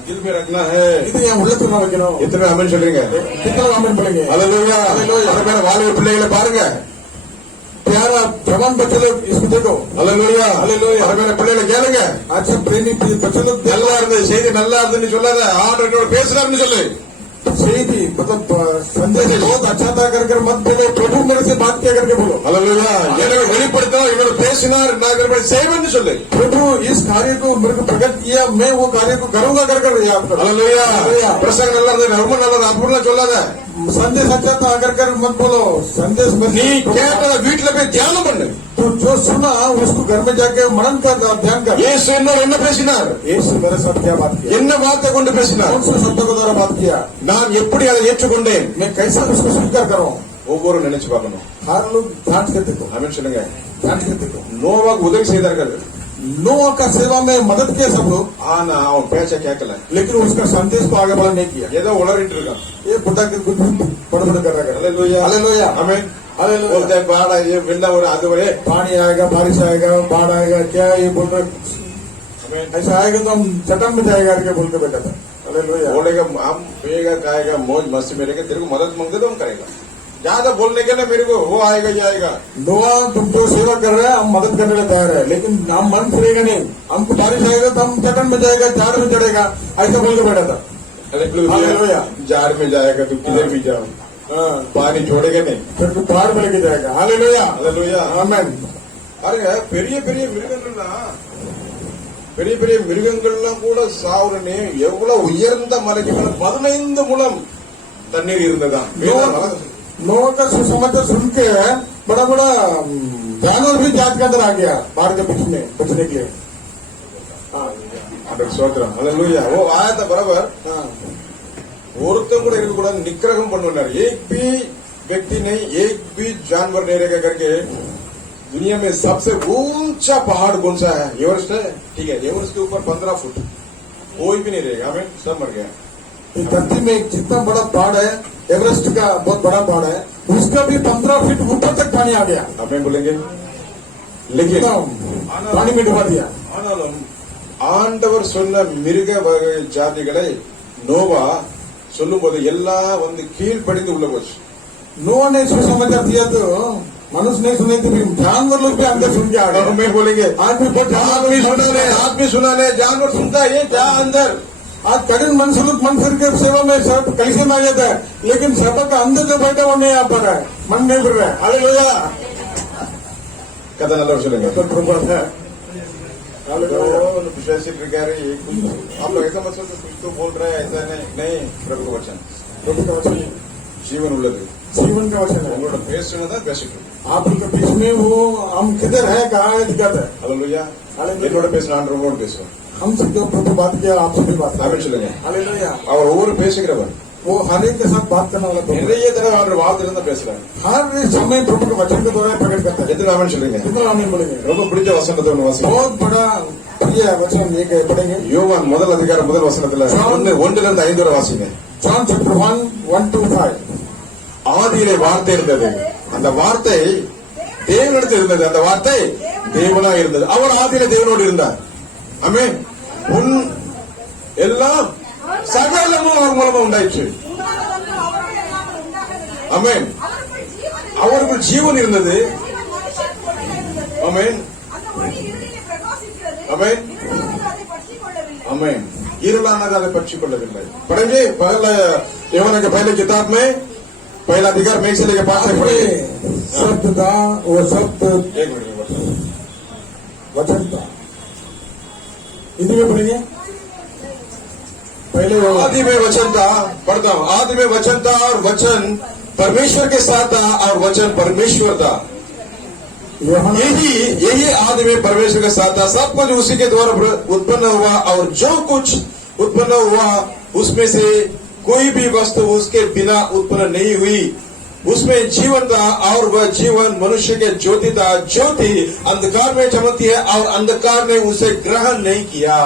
दिल में रखना है. இது என் உள்ளத்துல வைக்கணும். इतने आमीन சொல்றீங்க. कितना आमीन बोलेंगे? हालेलुया. हालेलुया. अरे वाले பிள்ளைகளை பாருங்க. प्यारा जवान बच्चे लोग इसको देखो. हालेलुया. हालेलुया. अरे मेरे பிள்ளைகளை கேளுங்க. अच्छा प्रेमी बच्चे लोग நல்லா இருந்தது, செய்தி நல்லா இருந்துன்னு சொல்லாத, ஆண்டவரோட பேசுறாருன்னு சொல்லு. செய்தி मतलब संदेश बहुत अच्छा था कर मत बोलो, प्रभु मेरे से बात किया करके बोलो। அல்லேலூயா. எனக்கு வெளிப்படுத்தினார், இவர் பேசினார், நான் இதன்படி செய்வேன்னு சொல்லு. प्रभु इस कार्य को मेरे को प्रकट किया, मैं वो कार्य को करूंगा कर याद करो। அல்லேலூயா. பிரசங்கம் நல்லா இருந்தது, ரொம்ப நல்லா இருந்தது அப்படிலாம் சொல்லாத. संदेश अच्छा था कर मत बोलो। संदेश நீ கேட்டத வீட்டுல போய் தியானம் பண்ணு. तो जो सुना उसको घर में जाके मनन कर, ध्यान कर। இயேசு என்ன பேசினார்? यीशु मेरे साथ क्या बात किया, என்ன வார்த்தை கொண்டு பேசினார்? कौन से शब्दों के द्वारा बात किया, நான் எப்படி அதை ஏற்றுக்கொண்டேன்? मैं कैसे उसको स्वीकार करूं। ஒவ்வொரு நினைச்சு பார்க்கணும். हर लोग जांच के देखो, ஆமென் சொல்லுங்க. जांच के देखो। நோவாக்கு உதவி செய்தார்கள், नोआ का सेवा में मदद किया सब लोग, ஆனா அவன் பேச்ச கேட்கல. लेकिन उसका संदेश को आगे बढ़ा नहीं किया। ஏதோ உளறிட்டு இருக்கான். ये बुढ़ा के कुछ बड़बड़ कर रहा है। அல்லேலூயா. हालेलुया, ஆமென். हालेलुया। बोलते हैं बाढ़ आई है, बिल्ला हो रहा है, அதுவரை पानी आएगा, बारिश आएगा, बाढ़ आएगा, क्या ये बोल रहे, आमेन. ऐसा आएगा तो हम चट्टान में जाएगा करके बोल के बैठा था। हालेलुया। बोलेगा हम पिएगा खाएगा मौज मस्ती में रहेगा, तेरे को मदद मांगते तो हम करेगा. ज्यादा बोलने के ना मेरे को वो आएगा ये आएगा. नोआ तुम जो सेवा कर रहे हैं हम मदद करने के लिए तैयार है, लेकिन हम मन फिरेगा नहीं, हमको बारिश आएगा तो हम चट्टान में जाएगा, झाड़ में चढ़ेगा, ऐसा बोल के बैठा था। हालेलुया. जार में जाएगा तो किधर भी जाओ, हाँ, पानी छोड़ेगा नहीं. फिर तो पहाड़ में लेके जाएगा। हालेलुया, அல்லேலூயா. आमेन। பாருங்க, பெரிய பெரிய மிருகங்கள்லாம் கூட சாவுறனே எவ்வளவு உயர்ந்த மலைக்கு மேல 15 முழம் தண்ணீர் இருந்ததா. नोआ का सुसमाचार सुन के बड़ा बड़ा जानवर भी जात के अंदर आ गया बाढ़ के बीच में बचने के लिए। சோத்திரம். அல்லேலூயா. वो आया था बराबर. हाँ, ஒருத்தன் கூட இருக்க கூடாது, நிக்கிரகம் பண்ணுவார். एक भी व्यक्ति नहीं, एक भी जानवर नहीं रहेगा करके. दुनिया में सबसे ऊंचा पहाड़ कौन सा है? एवरेस्ट है. ठीक है, एवरेस्ट के ऊपर 15 फुट कोई भी नहीं रहेगा. हमें सब मर गया. इस धरती में जितना बड़ा पहाड़ है, एवरेस्ट का बहुत बड़ा पहाड़ है, उसका भी 15 फीट ऊपर तक पानी आ गया। हमें बोलेंगे लेकिन पानी में डुबा दिया। ஆனாலும் ஆண்டவர் சொன்ன மிருக வகை ஜாதிகளை நோவா சொல்லும் போது எல்லாம் வந்து கீழ்ப்படிந்து உள்ள போச்சு. नोआ ने सुसमाचार दिया तो मनुष्य नहीं सुने तो जानवर लोग भी अंदर सुन के आ गए। हमें बोलेंगे आदमी सुना ले, जानवर सुनता है, जा अंदर. आज कठिन मनुष्य लोग मन फिर के सेवा में सब कैसे में आ जाता है, लेकिन सभा का अंदर जो बैठा वो नहीं आ पा रहा है, मन नहीं फिर रहा है। हालेलुया. कथा नल्ला சொல்லுங்க. तो प्रभु है। हालेलुया. आप लोग ऐसा मत सोचो कुछ तो बोल रहे हैं, ऐसा नहीं. प्रभु का वचन प्रभु का वचन जीवन உள்ளது. जीवन का वचन है। உங்களோட பேசுனதான் பேசிட்டு. आप उनके बीच में वो हम किधर है, कहाँ है, दिखाता है। அல்லேலூயா. हालेलुया. என்னோட பேசின ஆண்டவர் உங்களோட பேசுவார். हमसे जो प्रभु बात किया आपसे भी बात ஆமென் சொல்லுங்க. हालेलुया. அவர் ஒவ்வொரு பேசுகிறவர். वो हर एक के साथ बात करने वाला प्रभु है। நிறைய தடவை ஆண்டவர் வார்த்தை இருந்தா பேசுறாரு. हर समय प्रभु के वचन के द्वारा प्रकट करता है। எத்தனை ஆமென் சொல்லுங்க. कितना आमीन बोलेंगे। ரொம்ப பிடிச்ச வசனத்தை ஒன்று வாசிங்க. बहुत बड़ा प्रिय वचन एक पढ़ेंगे। யோவான் முதல் அதிகாரம் முதல் வசனத்துல 1 5 வரை வாசிங்க. John chapter 1:1-5. ஆதியிலே வார்த்தை இருந்தது, அந்த வார்த்தை தேவனிடத்தில் இருந்தது, அந்த வார்த்தை தேவனா இருந்தது, அவர் ஆதியிலே தேவனோடு இருந்தார். ஆமென். உன் எல்லாம் சகலமும் அவர் மூலமா உண்டாயிற்று. உண்டானதெல்லாம் அவரால் அல்லாமல் உண்டாகவில்லை. ஆமென். அவருக்குள் ஜீவன் இருந்தது. ஆமென். அந்த ஒளி இருளிலே பிரகாசிக்கிறது. ஆமென். இருளானது அதை பற்றிக் கொள்ளவில்லை. आमेन. இருளானது அதை பற்றி கொள்ளவில்லை. पढ़ेंगे पहला यूहन्ना के पहले किताब में पहला अधिकार में से लेकर 5 तक पढ़ेंगे. शब्द था, वो शब्द एक मिनट वचन था। हिंदी में पढ़ेंगे। पहले वो आदि में वचन था. पढ़ता हूँ. आदि में वचन था और वचन परमेश्वर के साथ था और वचन परमेश्वर था. यही आदि में परमेश्वर के साथ था. सब कुछ उसी के द्वारा उत्पन्न हुआ और जो कुछ उत्पन्न हुआ उसमें से कोई भी वस्तु उसके बिना उत्पन्न नहीं हुई. उसमें जीवन था और वह जीवन मनुष्य के ज्योति था. ज्योति अंधकार में चमकती है और अंधकार ने उसे ग्रहण नहीं किया.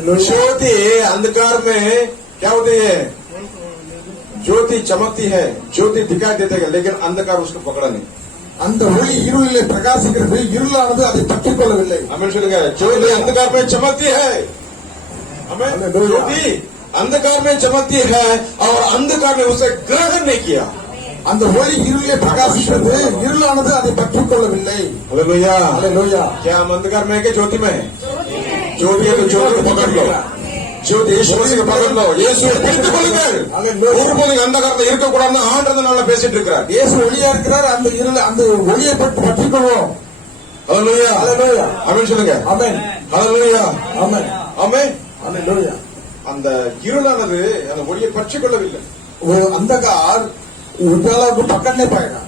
ज्योति अंधकार में क्या होती है? ज्योति चमकती है, ज्योति दिखाई देती है, लेकिन अंधकार उसको पकड़ा नहीं. அந்த ஒளி இருளிலே பிரகாசிக்கிறது, இருளானது அதை பற்றிக் கொள்ளவில்லை. हमें சொல்லுங்க. ज्योति अंधकार में चमकती है. हमें ज्योति अंधकार में चमकती है और अंधकार ने उसे ग्रहण नहीं किया. அந்த ஒளி இருளிலே பிரகாசிக்கிறது, இருளானது அதை பற்றிக் கொள்ளவில்லை. हालेलुया. हालेलुया. क्या हम अंधकार में है कि ज्योति में है? ज्योति है तो ज्योति को पकड़ लो. ஜோதி இயேசு மசீஹ் பகலும் இயேசுவை பிடித்துக் கொள்ளுங்கள். ஒருபோதும் அந்தகாரத்தில் இருக்கக்கூடாதுன்னு ஆண்டவர் நல்லா பேசிட்டு இருக்கிறார். இயேசு ஒளியா இருக்கிறார். அந்த இருள் அந்த ஒளியை பற்றிக் கொள்வோம். ஹalleluya ஹalleluya ஆமென் சொல்லுங்க. ஆமென் ஹalleluya ஆமென் ஆமென். ஹalleluya. அந்த இருளானது அந்த ஒளியை பற்றிக் கொள்ளவில்லை. वो अंधकार उजाला को पकड़ नहीं पाएगा,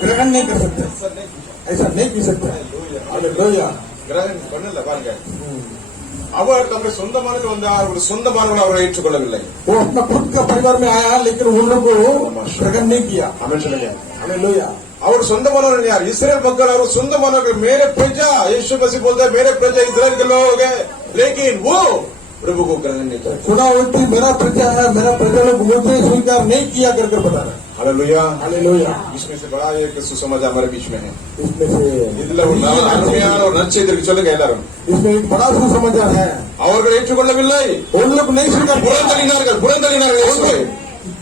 ग्रहण नहीं कर सकते, ऐसा नहीं कर सकते. हालेलुया. கிரகணம் பண்ணல பாருங்க. அவர் தம்முடைய சொந்தமானது வந்தார், ஒரு சொந்தமானவர்கள் அவரை ஏற்றுக்கொள்ளவில்லை. वो अपना खुद का परिवार में आया लेकिन उन लोगों को ग्रहण नहीं किया. ஆமென் சொல்லுங்க. हालेलुया. அவர் சொந்தமானவர்கள் யார்? இஸ்ரேல் மக்கள். அவர் சொந்தமானவர்கள் मेरे प्रजा. यीशु मसीह बोलता है मेरे प्रजा इस्राएल के लोग हैं, लेकिन वो प्रभु को ग्रहण नहीं करते. सुना होती मेरा प्रजा है, मेरा प्रजा लोग मुझे स्वीकार नहीं किया कर बता रहे. Hallelujah hallelujah. इसमें से बड़ा एक सुसमाचार हमारे बीच में है. इसमें से இதுல ஒரு அருமையான ஒரு நற்செய்தி சொல்லுங்க எல்லாரும். इसमें एक बड़ा सुसमाचार है. அவர்கள் ஏற்றுக்கொள்ளவில்லை. उन लोग नहीं स्वीकार किया. புறந்தள்ளினார்கள் இயேசுவை.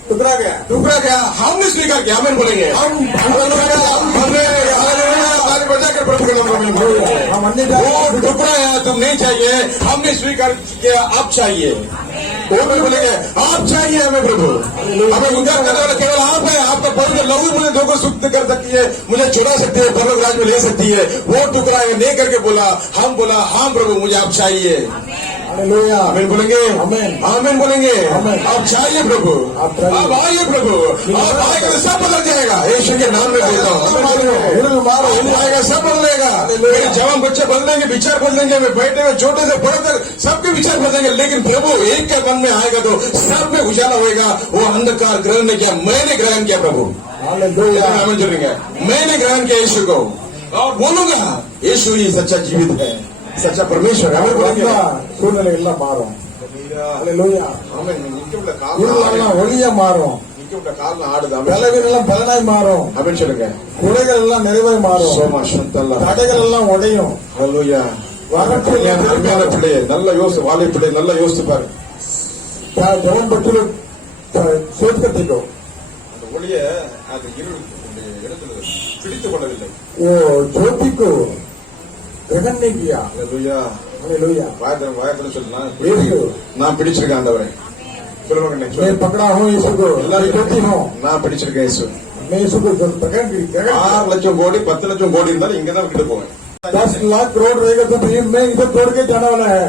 टुकड़ा गया. टुकड़ा क्या? हमने स्वीकार किया. आमीन बोलेंगे. हमारे बचाकर प्रभु के नाम में हम अन्य वो टुकड़ा है, तुम नहीं चाहिए, हमने स्वीकार किया, आप चाहिए. वो भी बोलेंगे आप चाहिए हमें प्रभु. हमें उद्धार करने वाला केवल आप है. आपका पवित्र लहू मुझे धो को शुद्ध कर सकती है, मुझे छुड़ा सकती है, परलोक राज में ले सकती है. वो टुकड़ा है नहीं करके बोला हाँ प्रभु मुझे आप चाहिए. हालेलुया. आमीन बोलेंगे. आमीन. आमीन बोलेंगे. आमीन. आप चाहिए प्रभु, आप चाहिए. आप आइए प्रभु. आप आएगा तो सब बदल जाएगा. यीशु के नाम में देता हूँ. आएगा सब बदलेगा. मेरे जवान बच्चे बदलेंगे, विचार बदलेंगे, मैं बैठे हुए छोटे से बड़े तक सबके विचार बदलेंगे. लेकिन प्रभु एक के मन में आएगा तो सब में उजाला होएगा. वो अंधकार ग्रहण ने किया, मैंने ग्रहण किया प्रभु. हालेलुया. आमीन बोलेंगे. मैंने ग्रहण किया यीशु को और बोलूंगा यीशु ही सच्चा जीवित है, सच्चा परमेश्वर है. आमीन बोलेंगे. சூழ்நிலை எல்லாம் மாறும். ஹalleluya. ஆமென். நிக்க உள்ள இருளெல்லாம் ஒளியா மாறும். கால ஆடுது. பலவீனம் எல்லாம் பலனாய் மாறும். ஆமென் சொல்லுங்க. குறைகள் எல்லாம் நிறைவாய் மாறும். சோமா சந்தல்லா தடைகள் எல்லாம் உடையும். ஹalleluya. அருமையான பிள்ளையே, நல்ல யோசி, வாலிப பிள்ளை நல்ல யோசித்து பாரு. ஜெபம் பற்றி सोच कर देखो. அந்த ஒளிய அது இருள் இடத்துல பிடித்துக் கொள்ளவில்லை. वो ज्योति को ग्रहण नहीं किया. ஹalleluya. हालेलुया. வாயத்திரம் சொல்லு, நான் பிடிச்சிருக்கேன் ஆண்டவரே. சொல்லுவாங்க. मैं पकड़ा हूँ यीशु को, ज्योति हूँ. நான் பிடிச்சிருக்கேன் यीशु. मैं यीशु को ग्रहण 6 லட்சம் கோடி 10 லட்சம் கோடி இருந்தாலும் இங்கதான் விட்டு போவேன். 10 लाख करोड़ रहेगा तो फिर मैं इधर तोड़ के जाने वाला है.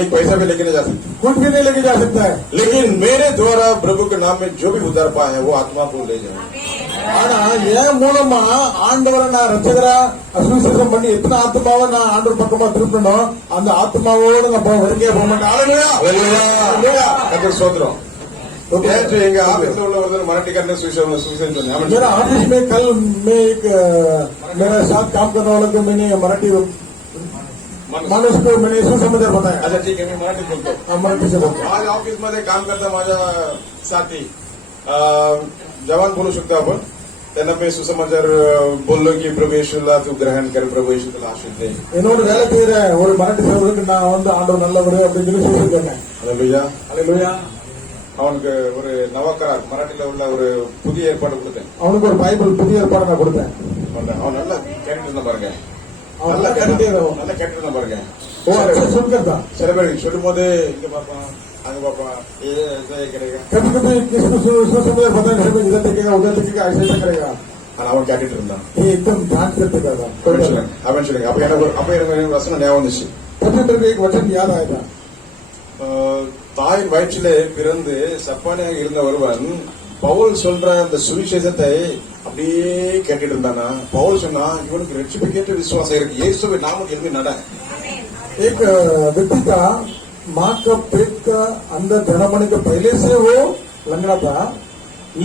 एक पैसा भी लेके नहीं जा सकते, कुछ भी नहीं लेके जा सकता है. लेकिन मेरे द्वारा प्रभु के नाम में जो भी उद्धार पाया है वो आत्मा को ले जाए. ஆனா என் மூலமா ஆண்டவரை நான் ரட்சகரா அசுவிசேஷம் பண்ணி எத்தனை ஆத்மாவை நான் ஆண்டவர் பக்கமா திருப்பணும், அந்த ஆத்மாவோடு நான் வருகையா போக மாட்டேன். சோதரம் எங்க ஆபீஸ்ல உள்ள ஒரு மராட்டிக்காரன் சுவிசேஷம் சொன்னேன். मेरा ऑफिस में कल मैं एक मेरा साथ काम करने वाले को मैंने मराठी माणूस को मैंने सुसमाचार बताया. अच्छा ठीक है, मी मराठी बोलतो. मराठी से बोलतो. माझ्या ऑफिसमध्ये काम करता माझ्या साथी जवान बोलू शकतो आपण. त्यांना मी सुसमाचार बोललो की प्रभू येशूला तू ग्रहण कर, प्रभु येशू तुला आशीष दे. என்னோட வேலை செய்யற ஒரு மராட்டி சகோதரருக்கு நான் ஆண்டவர் நல்லவரு அப்படின்னு சொல்லி சொல்லி சொன்னேன். ஹalleluya. ஹalleluya. அவனுக்கு ஒரு நவக்கரார் மராட்டில உள்ள ஒரு புதிய ஏற்பாடு கொடுத்தேன். அவனுக்கு ஒரு பைபிள் புதிய ஏற்பாடு நான் கொடுத்தேன். அவன் நல்ல கேரக்டர் பாருங்க, அவன் நல்ல கேரக்டர் பாருங்க. ஓ अच्छा सुनकर था. சில பேர் சொல்லும் போது இங்க பாப்பான் அங்க பாப்பான் கிடையாது. कभी कभी किसको सुसमाचार बताने से इधर देखेगा उधर देखेगा ऐसा ऐसा करेगा. ஆனா அவன் கேட்டுட்டு இருந்தான். ये एकदम ध्यान करते था. அவன் சொல்லுங்க. அப்ப எனக்கு வசனம் ஞாபகம் வந்துச்சு. तभी मेरे को एक वचन याद आया था. தாயின் வயிற்றிலே பிறந்து சப்பானியாக இருந்த ஒருவன் பவுல் சொல்ற அந்த சுவிசேஷத்தை அப்படியே கேட்டுட்டு இருந்தானா. பவுல் சொன்னா இவனுக்கு ரட்சிப்புக்கேற்ற விசுவாசம் இருக்கு, இயேசுவை நாம எழுதி நட. एक व्यक्ति का माँ का पेट का अंदर जन्म होने के पहले से वो लंगड़ा था,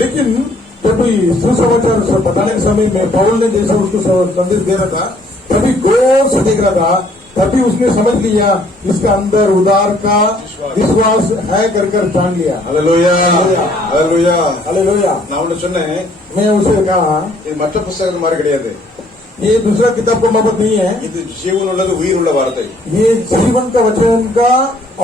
लेकिन जब सुसमाचार बताने के समय में पौल ने जैसे उसको संदेश दे रहा था तभी गौर से देख रहा था, तभी उसने समझ लिया इसका अंदर उदार का विश्वास है कर जान लिया. ஹalleluya. ஹalleluya. हालेलुया. நான் உன்னை சொன்னேன், मैं उसे कहा இது மற்ற புத்தகங்கள் மாதிரி கிடையாது. ये दूसरा किताब का मतलब नहीं है, இது ஜீவன் உள்ளது உயிர் உள்ள வார்த்தை. ये जीवन का वचन का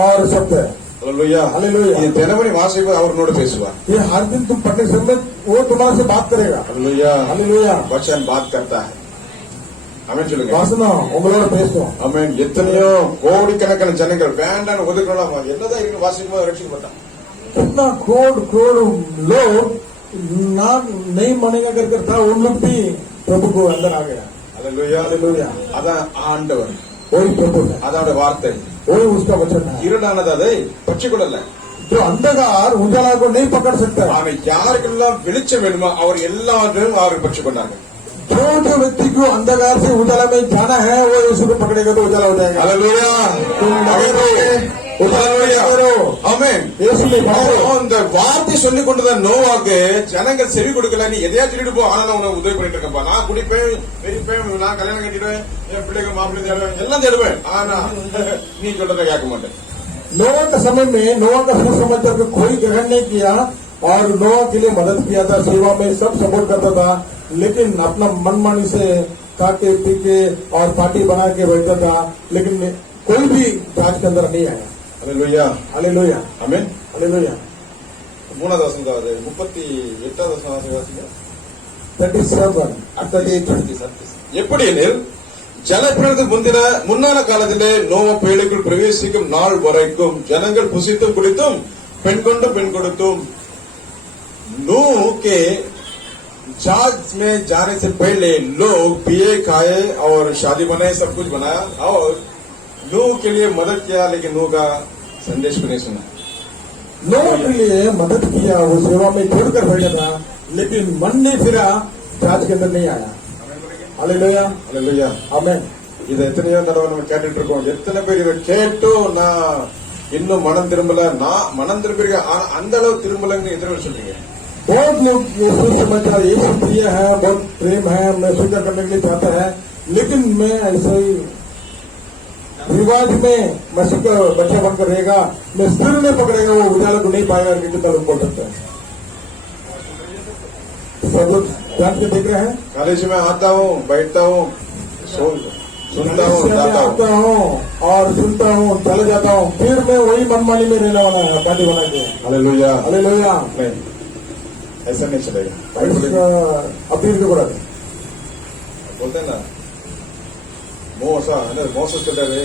और शब्द है. ஹalleluya. ஹalleluya. இது தினமணி வாசிப்பு அவரோட பேசுவார். ये हर दिन तुम पढ़ने के समय वो तुम्हारे से बात करेगा. ஹalleluya. हालेलुया. वचन बात करता है. அமேன் சொல்லுங்க. வசனம் உங்களோட பேசும். அமேன். எத்தனையோ கோடிக்கணக்கான ஜனங்கள் வேண்டான்னு ஒதுக்கலாம், என்னதான் இருக்கு வாசிக்கும் ரட்சிக்கப்பட்டான். कितना करोड़ लोग नाम नहीं मानेगा कर करता उन लोग भी प्रभु को अंदर आ गया. அல்லேலூயா. हालेलुया. அதான் ஆண்டவர், वही प्रभु है, அதோட வார்த்தை. वही उसका वचन है. இருடானது அதை பற்றிக்கொள்ளல. जो अंधकार उजाला को नहीं पकड़ सकता है. அவன் யாருக்கெல்லாம் வெளிச்சம் வேணுமோ அவர் எல்லாரும் அவரை பற்றிக்கொண்டாங்க. जो व्यक्ति को अंधकार से उजाला में जाना है वो यीशु को पकड़ेगा तो उजाला हो जाएगा. அல்லேலூயா. तुम लगे रहो, उजाला में रहो. ஆமென். यीशु में बने रहो. அந்த வார்த்தை சொல்லிக் கொண்டுதான் நோவாக்கு ஜனங்கள் செவி கொடுக்கல. நீ எதையா சொல்லிட்டு போ, ஆனா நான் உனக்கு உதவி பண்ணிட்டு இருக்கப்பா, நான் குடிப்பேன், வெறிப்பேன், நான் கல்யாணம் கட்டிடுவேன், என் பிள்ளைங்க மாப்பிள்ளை தேடுவேன், எல்லாம் தேடுவேன், ஆனா நீ சொல்றதை கேட்க மாட்டேன். नोवा के समय में नोवा का सुसमाचार को कोई ग्रहण नहीं किया और नोवा के लिए मदद किया था, सेवा में सब सपोर्ट करता था, लेकिन अपना मनमानी से खाके पी के और पार्टी बना के बैठता था, लेकिन कोई भी जांच के अंदर नहीं आया. அல்லேலூயா. हालेलुया, ஆமென். हालेलुया. 3வது வசனம் தான் அது. 38வது வசனம் வாசிங்க. 37 எப்படி எனில் ஜலப்பிரளயத்துக்கு முன்னான காலத்திலே நோவா பேழைக்குள் பிரவேசிக்கும் நாள் வரைக்கும் ஜனங்கள் புசித்தும் குடித்தும் பெண் கொண்டும் பெண் கொடுத்தும் नूह के जहाज में जाने से पहले लोग पिए खाए और शादी बनाए, सब कुछ बनाया और नूह के लिए मदद किया, लेकिन नूह का संदेश भी नहीं सुना. नोवा के लिए मदद किया, वो सेवा में छोड़कर बैठा था, लेकिन मन नहीं फिरा, जांच के अंदर नहीं आया. हालेलुया, அல்லேலூயா. आमेन. இதை எத்தனையோ தடவை நம்ம கேட்டுட்டு இருக்கோம். எத்தனை பேர் இதை கேட்டும் நான் இன்னும் மனம் திரும்பல, நான் மனம் திரும்பிருக்கேன், ஆனா அந்த அளவு திரும்பலன்னு எத்தனை பேர் சொல்றீங்க? बहुत लोग ये सुसमाचार यीशु प्रिय है, बहुत प्रेम है, मैं स्वीकार करने के लिए चाहता है, लेकिन मैं ऐसे ही रिवाज में मसीह का बच्चा बनकर रहेगा, मैं सिर नहीं पकड़ेगा, वो उजाला को नहीं पाएगा, कितना लोग बोल सकते हैं. सब लोग जान के देख रहे हैं. कॉलेज में आता हूँ, बैठता हूँ, सुनता हूँ, मैं जाता हूँ. आता हूँ और सुनता हूँ, चले जाता हूँ, फिर मैं वही मनमानी में रहने वाला है, पार्टी बना के. हालेलुया. हालेलुया. नहीं, ऐसा नहीं चलेगा. अपील के बराबर बोलते हैं ना, மோச சொல்றாரு,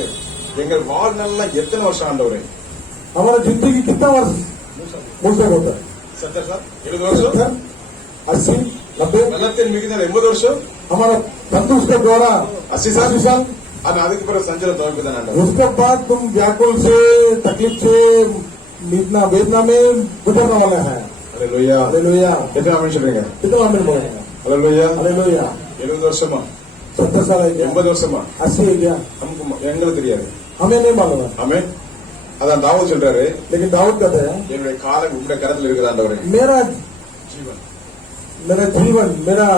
எங்கள் வாழ்நாள்லாம் எத்தனை வருஷம் ஆண்டவரே? हमारा जिंदगी कितना वर्ष मूसा होता है? 70 साल, 70 வருஷம், 80, 90. எல்லாத்தையும் மிகுந்த 80 வருஷம். हमारा तंदुरुस्त के द्वारा 80 साल. ஆனா அதுக்கு பிறகு சஞ்சலம் துவங்கி தான் ஆண்டவர். उसके बाद तुम व्याकुल से, तकलीफ से, इतना वेदना में गुजरने वाला है. हालेलुया. हालेलुया. எத்தனை ஆமென் சொல்றீங்க? कितना आमीन बोलेंगे? हालेलुया. हालेलुया. 70 வருஷமா, 70 साल है क्या? 80 வருஷமா, 80 है क्या? எங்களுக்கு தெரியாது. हमें नहीं मालूम है, ஆமென். அதான் தாவீது சொல்றாரு, लेकिन दाऊद कहते हैं என்னுடைய காலம் உங்களுடைய கரத்தில் இருக்குது ஆண்டவரே. मेरा ஜீவன், जीवन, मेरा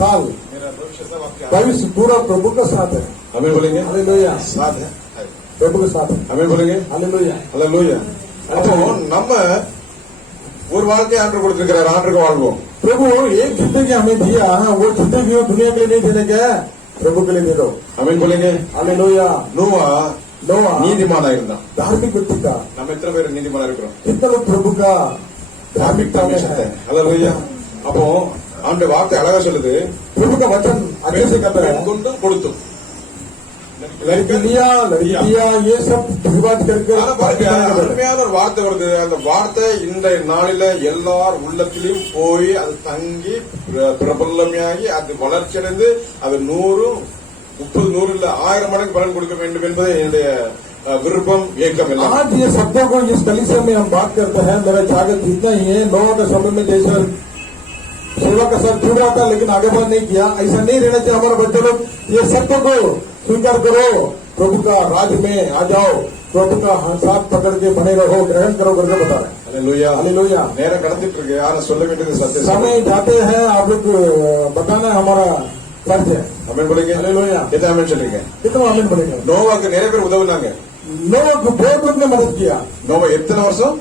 काल, मेरा भविष्य सब आपके हाथ में. भविष्य पूरा प्रभु का साथ है. आमेन बोलेंगे. हालेलुया. साथ है. प्रभु के साथ है. आमेन बोलेंगे. हालेलुया. हालेलुया. அப்போ நம்ம ஒரு வாழ்க்கை ஆண்டவர் கொடுத்திருக்கிறார், ஆண்டருக்கு வாழ்வோம். प्रभु एक जिंदगी हमें दिया, वो जिंदगी वो दुनिया के लिए नहीं देने का, प्रभु के लिए दे दो. ஆமென் बोलेंगे. हालेलुया. நோவா नोआ நீதிமானா இருந்தான். धार्मिक व्यक्ति का. நம்ம எத்தனை பேர் நீதிமானா இருக்கிறோம்? कितना लोग प्रभु का धार्मिकता में है. हालेलुया. அப்போ அவனுடைய வார்த்தை அழகா சொல்லுது, प्रभु का वचन अच्छे से कहता है, கொண்டும் கொடுத்தும். लड़कियां ये सब विवाद करके ஆனா பாருங்க, அருமையான ஒரு வார்த்தை வருது. அந்த வார்த்தை இன்றைய நாளில எல்லார் உள்ளத்திலும் போய் அது தங்கி பிரபலமாகி அது வளர்ச்சியடைந்து அது 100, 30, 100 இல்ல 1000 மடங்கு பலன் கொடுக்க வேண்டும் என்பதே என்னுடைய विरुपम एकम एल्ला। आज ये शब्दों को इस कलीसिया में हम बात करते हैं, मेरा स्वागत इतना ही है। नोआ के समय में जैसा सेवा का साथ जुड़ा था लेकिन आगे बढ़ नहीं किया, ऐसा नहीं रहना चाहिए। हमारे बच्चे लोग ये सत्य को स्वीकार करो, प्रभु का राज में आ जाओ, प्रभु का साथ पकड़ के बने रहो, ग्रहण करो करके बता रहे हैं। Hallelujah hallelujah. நேரம் கடந்துட்டு இருக்கு, ஆனா சொல்ல வேண்டியது சத்தியம்। समय जाते हैं, आप लोग बताना हमारा फर्ज है। आमीन बोलेंगे। हालेलुया। कितना आमीन चलेंगे? कितना आमीन बोलेंगे? நோவாக்கு நிறைய பேர் உதவுனாங்க। नोआ को बहुत लोग ने मदद किया। நோவா எத்தனை வருஷம்?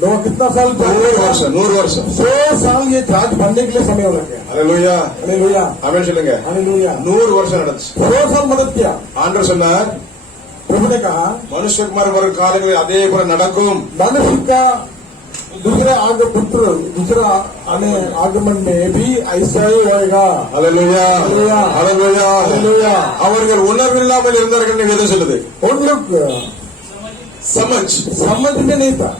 नोआ कितना साल? 100 வருஷம்। 100 साल ये जहाज बनने के लिए समय हो गया। हालेलुया। हालेलुया। आमीन சொல்லுங்க। हालेलुया। 100 வருஷம் நடந்துச்சு। 100 साल मदद किया। ஆண்டவர் சொன்னார், प्रभु ने कहा மனுஷகுமார் வரும் காலங்களில் அதே போல நடக்கும்। मनुष्य का दूसरे दूसरा आने आगमन में भी ऐसा ही होएगा। ஹalleluya ஹalleluya ஹalleluya ஹalleluya அவர்கள் உணர்வில்லாமல் இருந்தார்கள் என்று வேதம் சொல்லுது उन लोग समझ समझ में नहीं था,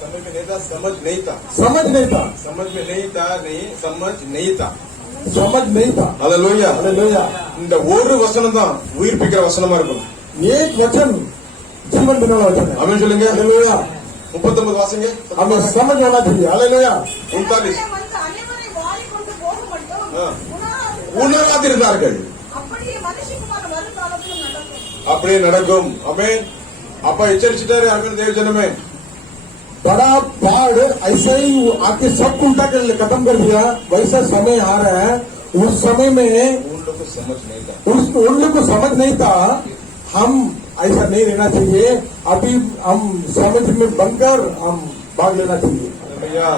समझ में नहीं था समझ नहीं था समझ नहीं था, समझ में नहीं था नहीं समझ नहीं था समझ नहीं था। ஹalleluya हालेलुया। இந்த ஒரு வசனம் தான் உயிர்ப்பிக்கிற வசனமா இருக்கும் एक वचन जीवन देने वाला वचन है। ஆமென் சொல்லுங்க हालेलुया। 39 வாசிங்க हमें समझ होना चाहिए। हालेलुया। 39 வந்து அனைவரை வாரிக்கொண்டு போக மட்டும் ஆ. உணராது. உணராதிருந்தார்கள் அப்படியே மனுஷகுமார் வரும் காலத்திலும் நடக்கும். அப்படியே நடக்கும் ஆமென் அப்பா எச்சரிச்சிட்டாரு ஆமென் தேவ ஜனமே बड़ा बाढ़ ऐसा ही आके सब उल्टा कर खत्म कर दिया। वैसा समय आ रहा है, उस समय में उन लोग को समझ नहीं था उन लोग को समझ नहीं था। हम ऐसा नहीं रहना चाहिए, अभी हम समझ में बनकर हम भाग लेना चाहिए।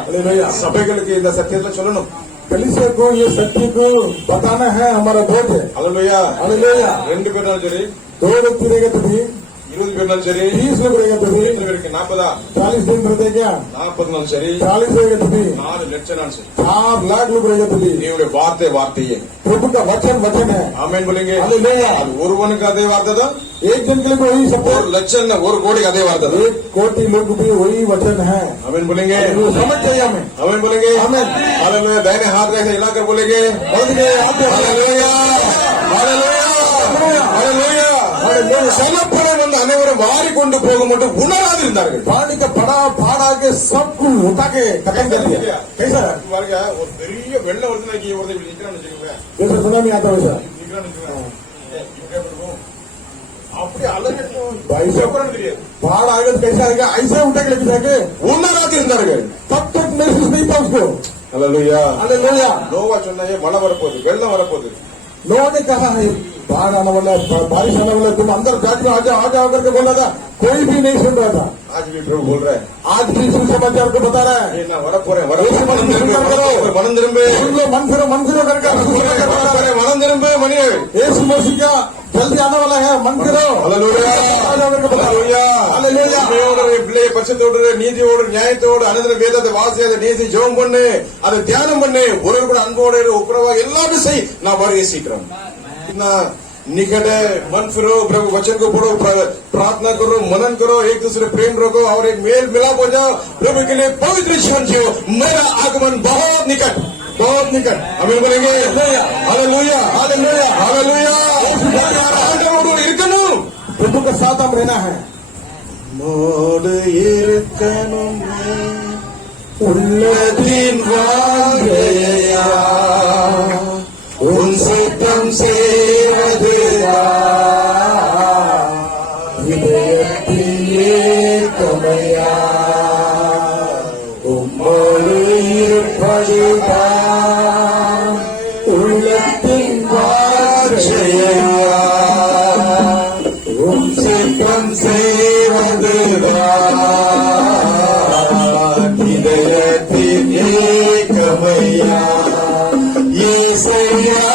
ஹalleluya சபைகளுக்கு இந்த சத்தியத்தை சொல்லணும் कलीसिया को ये सत्य को बताना है, हमारा बोझ है। ஹalleluya हालेलुया। 2 பேர்னாலும் சரி 2 व्यक्ति रहेगा तो भी, 20 பேர்னாலும் சரி 30 लोग रहेगा तो भी, எத்தனை பேருக்கு 40 40 दिन रहते क्या, 40 நாளும் சரி 40 रहेगा तो भी, 4 லட்சம் நாளும் சரி 4 लाख लोग रहेगा तो भी, நீங்களுடைய வார்த்தையே प्रभु का वचन वचन है। ஆமென் போலீங்க हालेलुया। அது ஒருவனுக்கு அதே வார்த்தை தான் एक जन के लिए भी वही सब, 1 லட்சம் 1 கோடிக்கு அதே வார்த்தை தான் 1 कोटि लोग भी वही वचन है। ஆமென் போலீங்க वो समझ चाहिए हमें। आमेन बोलेंगे आमेन। हालेलुया दाहिने हाथ रखे हिलाकर बोलेंगे बोलेंगे, हालेलुया हालेलुया हालेलुया சொல்லப்பட வந்து அனைவரும் வாரி கொண்டு போக மட்டும் உணராதிருந்தார்கள் पानी का बड़ा बाढ़ आके सबको उठा के खत्म कर दिया। कैसा है? பாருங்க ஒரு பெரிய வெள்ளம் வருதுன்னா ஒருத்தர் இப்படி நிக்கிறான்னு வச்சுக்கோங்க जैसे सुनामी आता है वैसा நிக்கிறான்னு வச்சுக்கோங்க இப்படி இருக்கும் அப்படி அலறிடும் भाई साहब, தெரியாது बाढ़ आएगा तो कैसा आएगा, ऐसा उठा के लेके जाके உணராதிருந்தார்கள் तब तक महसूस नहीं था उसको। Hallelujah hallelujah. நோவா சொன்னாயே மழை வரப்போகுது வெள்ளம் வரப்போகுது लोगों ने कहा है बाढ़ आने वाला है, बारिश आने वाला है, तुम अंदर जाके आ जाओ करके बोला था, कोई भी नहीं सुन रहा था। आज भी प्रभु बोल रहा है आज भी सुसमाचार को बता रहा है, ये ना வரப்போறேன் மனம் திரும்பு सुन लो, मन फिरो करके सुसमाचार बता रहा है। மனம் திரும்பு மணியே यीशु मसीह का जल्दी आने वाला है, मन फिरो ஹalleluya आ जाओ करके बता रहा है। ஹalleluya உண்மையோடு பிள்ளை பரிசுத்தோடு நீதியோடு நியாயத்தோடு அனுதின வேதத்தை வாசி அதை நேசி ஜெபம் பண்ணு அதை தியானம் பண்ணு ஒரு கூட அன்போடு ஒப்புரவா எல்லாமே செய் நான் வருகை சீக்கிரம் ना निकट है मन फिरो प्रभु वचन को पढ़ो प्रार्थना करो मनन करो एक दूसरे प्रेम रखो और एक मेल मिलाप हो जाओ प्रभु के लिए पवित्र जीवन जियो मेरा आगमन बहुत निकट हमें बोलेंगे हालेलुया हालेलुया हालेलुया ஆண்டவரோடு இருக்கணும் प्रभु के साथ हम रहना है। மோடு இருக்கணும் உள்ளதின் வாழ்க்கையா உன் சித்தம் செய்வதுதா இதயத்திலே கமையா உம்மோடு இருப்பதுதான் உள்ளத்தின் வாழ்க்கையா உன் சித்தம் செய்வதுதான் இதயத்தின் ஏக்கமையா ஏசையா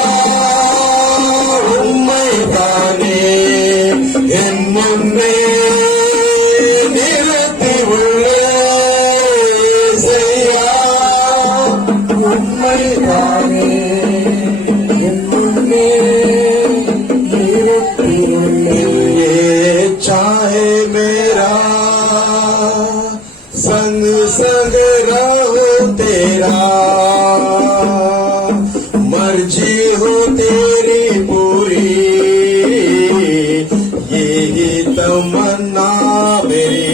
உம்மைதானே என் முன்னே நிறுத்தி உள்ள ஏசையா உண்மைதானே என் முன்னே ये चाहे मेरा संग संग रहो तेरा मर्जी हो तेरी पूरी यही तमन्ना मेरी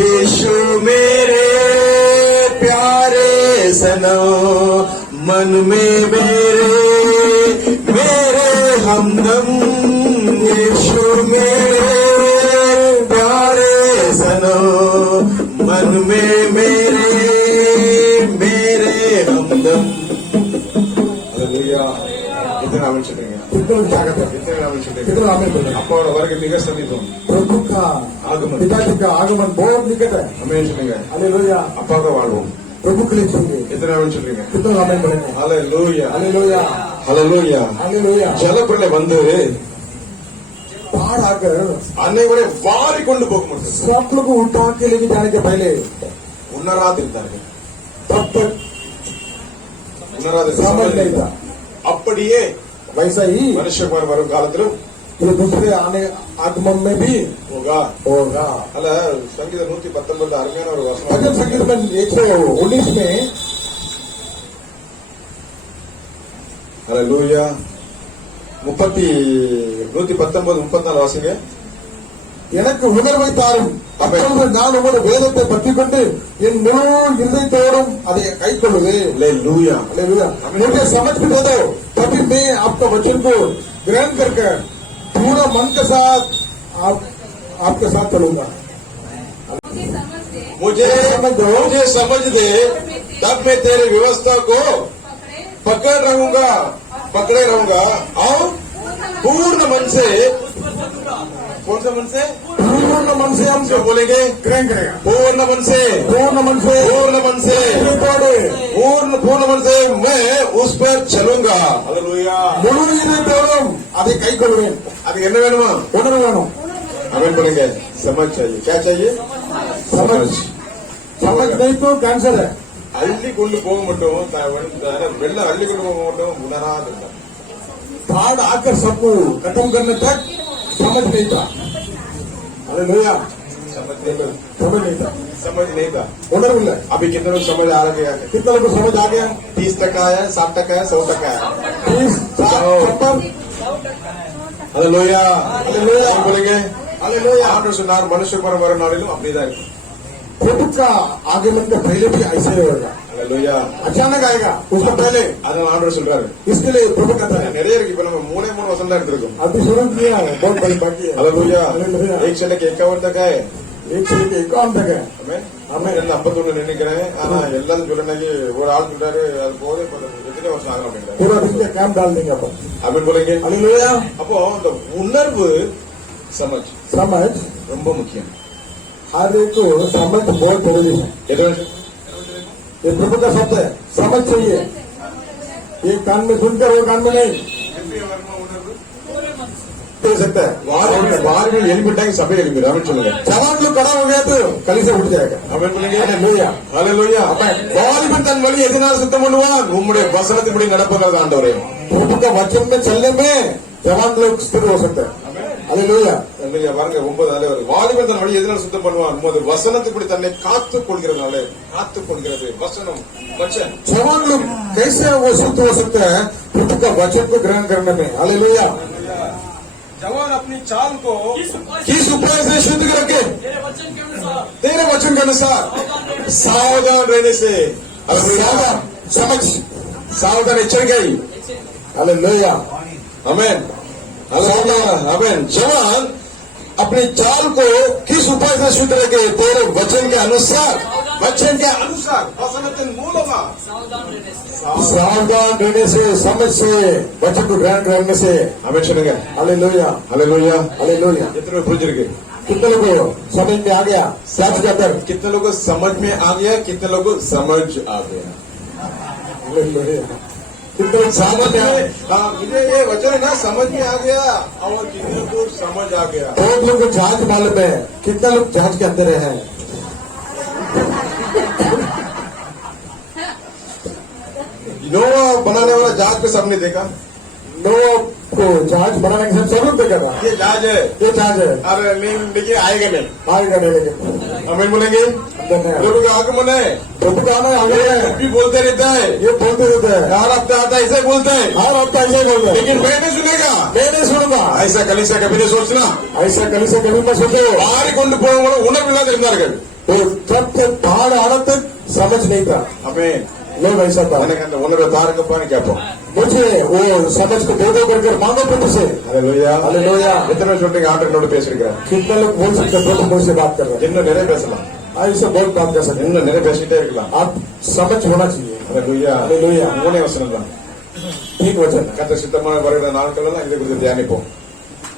यीशु मेरे प्यारे सनम मन में मेरे हमदम यीशु मेरे प्यारे सनम मन में मेरे हमदम हालेलुया इतना नाम चलेंगे कितने जागत है, इतने नाम चलेंगे कितने नामे बोले। अप्पा वर्ग मिग समीपम प्रभु का आगमन पिताजी का आगमन बहुत निकट है। हमें चलेंगे हालेलुया। अप्पा का वाल्वम प्रभु के लिए चाहिए, इतने नाम चलेंगे कितने नामे बोलेंगे। Hallelujah hallelujah hallelujah hallelujah. ஜலப்பிள்ளை வந்து बाढ़ आकर அனைவரை வாரி கொண்டு போக முடியும் सब लोग उठा के लेके जाने के पहले உணராதிருந்தார்கள். तब तक समझ नहीं था. அப்படியே वैसा ही மனுஷகுமார் வரும் காலத்திலும் ये दूसरे आने आगमन में भी होगा. होगा. அல்ல சங்கீதம் 119 அருமையான ஒரு भजन வசனம். संगीत में 119 में ஹalleluya 119 வாசிங்க. எனக்கு உணர்வை தாரும், அப்பொழுது நான் உமது வேதத்தை பற்றி கொண்டு என் முழு இருதயத்தோடும் அதை கை கொள்ளுவேன். ஹalleluya. मुझे समझ में दे दो, तभी मैं आपका वचन को ग्रहण करके पूरा मन के साथ आपके साथ चलूंगा. मुझे समझ दे, तब मैं तेरी व्यवस्था को पकड़े रहूंगा और पूर्ण मन से, कौन सा मन से? पूर्ण मन से हम जो बोलेंगे ग्रहण करेगा. पूर्ण मन से पूर्ण मन से पूर्ण मन से मैं उस पर चलूंगा. हालेलुया. முழு இருதயத்தோடும் அதை கை கொள்வேன். அது என்ன வேணுமா? உணர்வு வேணும். अमेन बोलेंगे. समझ चाहिए. क्या चाहिए? समझ. समझ नहीं तो कैंसर है. அள்ளி கொண்டு போக மட்டும் வெள்ள அள்ளி கொண்டு போக மட்டும் உணராது. बाढ़ आकर सबको खत्म करने तक समझ नहीं था. हालेलुया. समझ नहीं था. समझ नहीं था. उणर्व இல்லை. अभी कितने लोग समझ आ गया? कितना लोग को समझ आ गया? 30% आया, 60% आया, 100% आया. 30, 70. हालेलुया. हालेलुया. बोलेंगे हालेलुया. ஆண்டவர் சொன்னார் மனுஷகுமாரன் வரும் நாளிலும் அப்படிதான் இருக்கும். खुद का आगमन के पहले भी ऐसे ही होगा. हालेलुया. अचानक आएगा उसका पहले. அதான் ஆண்டவர் சொல்றாரு. इसके लिए प्रभु कहता है நிறைய இருக்கு. இப்ப நம்ம 3 वचन தான் எடுத்திருக்கோம். अभी शुरू किया है, बहुत बड़ी बाकी है. हालेलुया. हालेलुया. 1 से लेकर 51 तक है. एक से लेकर 51 तक है. ஆமென். ஆமென். எல்லாம் 51 நினைக்கிறேன். ஆனா எல்லாரும் சொல்றேன் ஒரு ஆள் சொல்றாரு அது போதே எத்தனை வருஷம் ஆகணும் அப்படின்றாரு. पूरा दिन का कैंप डाल देंगे अपन. ஆமென் बोलेंगे. हालेलुया. அப்போ இந்த உணர்வு समझ समझ ரொம்ப முக்கியம். हर एक को समझ बहुत जरूरी है. எது ये प्रभु का शब्द है. समझ चाहिए. एक कान में सुनकर वो कान में नहीं दे सकता है. வாரிகள் எழுப்பிட்டாங்க சபை எழுப்பிடு. ஆமென் சொல்லுங்க. जवान लोग खड़ा हो गया तो कली से उठ जाएगा. ஆமென் बोलेंगे. हालेलुया. हालेलुया. வாலிபன் தன் வழி எதனால் சுத்தம் பண்ணுவான்? உம்முடைய வசனத்தின்படி நடப்பதாக ஆண்டவரே. प्रभु का वचन में चलने में जवान लोग स्थिर हो सकते हैं. हालेलुया. பாருங்க 9 வாலிபன் தன் வழி எதனால் சுத்தம் பண்ணுவான்? உமது வசனத்தின்படி தன்னை காத்துக் கொள்கிறதுனால. காத்துக் கொள்கிறது वचन वचन. जवान लोग कैसे वो शुद्ध हो सकते हैं? प्रभु का वचन को ग्रहण करने में. हालेलुया. जवान अपनी चाल को किस उपाय से शुद्ध करके? तेरे वचन के अनुसार सावधान रहने से. सावधान. समझ. सावधान एचरिका. हालेलुया. आमेन. हालेलुया. आमेन. जवान अपनी चाल को किस उपाय से शुद्ध रखे? तेरे वचन के अनुसार. वचन के अनुसार. वचनத்தின் மூலமா सावधान रहने से, समझ से, वचन को ग्रहण करने से. आमेन சொல்லுங்க. हालेलुया. हालेलुया. हालेलुया. कितने लोग புரிஞ்சிருக்கு? कितने लोगों को समझ में आ गया? सच कहकर. कितने लोगों को समझ में आ गया? कितने लोगों को समझ आ गया? हालेलुया. कितने लोग समझ में आ गया? हाँ, मुझे ये वचन है ना समझ में आ गया और कितने को समझ आ गया. बहुत लोग को जांच मालूम है. कितना लोग जांच के अंदर है? नोवा बनाने वाला जहाज पे सबने देखा. नोवा को जहाज बनाने के साथ जरूर देखा था. ये जहाज है. ये जहाज है. अरे नहीं देखिए आएगा नहीं. आएगा नहीं लेकिन हमें बोलेंगे अंदर नहीं आएगा. प्रभु का आगमन है. प्रभु का आना आगे है. भी बोलते रहता है. ये बोलते रहते हैं. हर हफ्ता आता है ऐसे बोलते हैं. हर हफ्ता ऐसे बोलते हैं. लेकिन मैं नहीं सुनेगा. मैं नहीं सुनूंगा. ऐसा कलीसिया कभी नहीं सोचना. ऐसा कली से कभी मत सोचो. மாறி கொண்டு போவங்களும் உணர்வில்லாத இருந்தார்கள். तो जब तक पहाड़ आने तक समझ नहीं था. हमें लोग ऐसा था. எனக்கு அந்த உணர்வை தாருங்கப்பான்னு கேட்போம். मुझे वो समझ को दे दो करके मांगो प्रभु से. हालेलुया. हालेलुया. எத்தனை பேர் சொல்றீங்க ஆண்டவரோட பேசிருக்கிறேன்? कितने लोग बोल सकते हैं प्रभु मुझसे बात कर रहे हैं? இன்னும் நிறைய பேசலாம். ऐसे बहुत बात कर सकते हैं. இன்னும் நிறைய பேசிட்டே இருக்கலாம். आप समझ होना चाहिए. हालेलुया. हालेलुया. மூணே வசனம் தான். ठीक वचन. கர்த்தர் சித்தமான வருகிற நாட்கள் எல்லாம் இதை குறித்து தியானிப்போம்.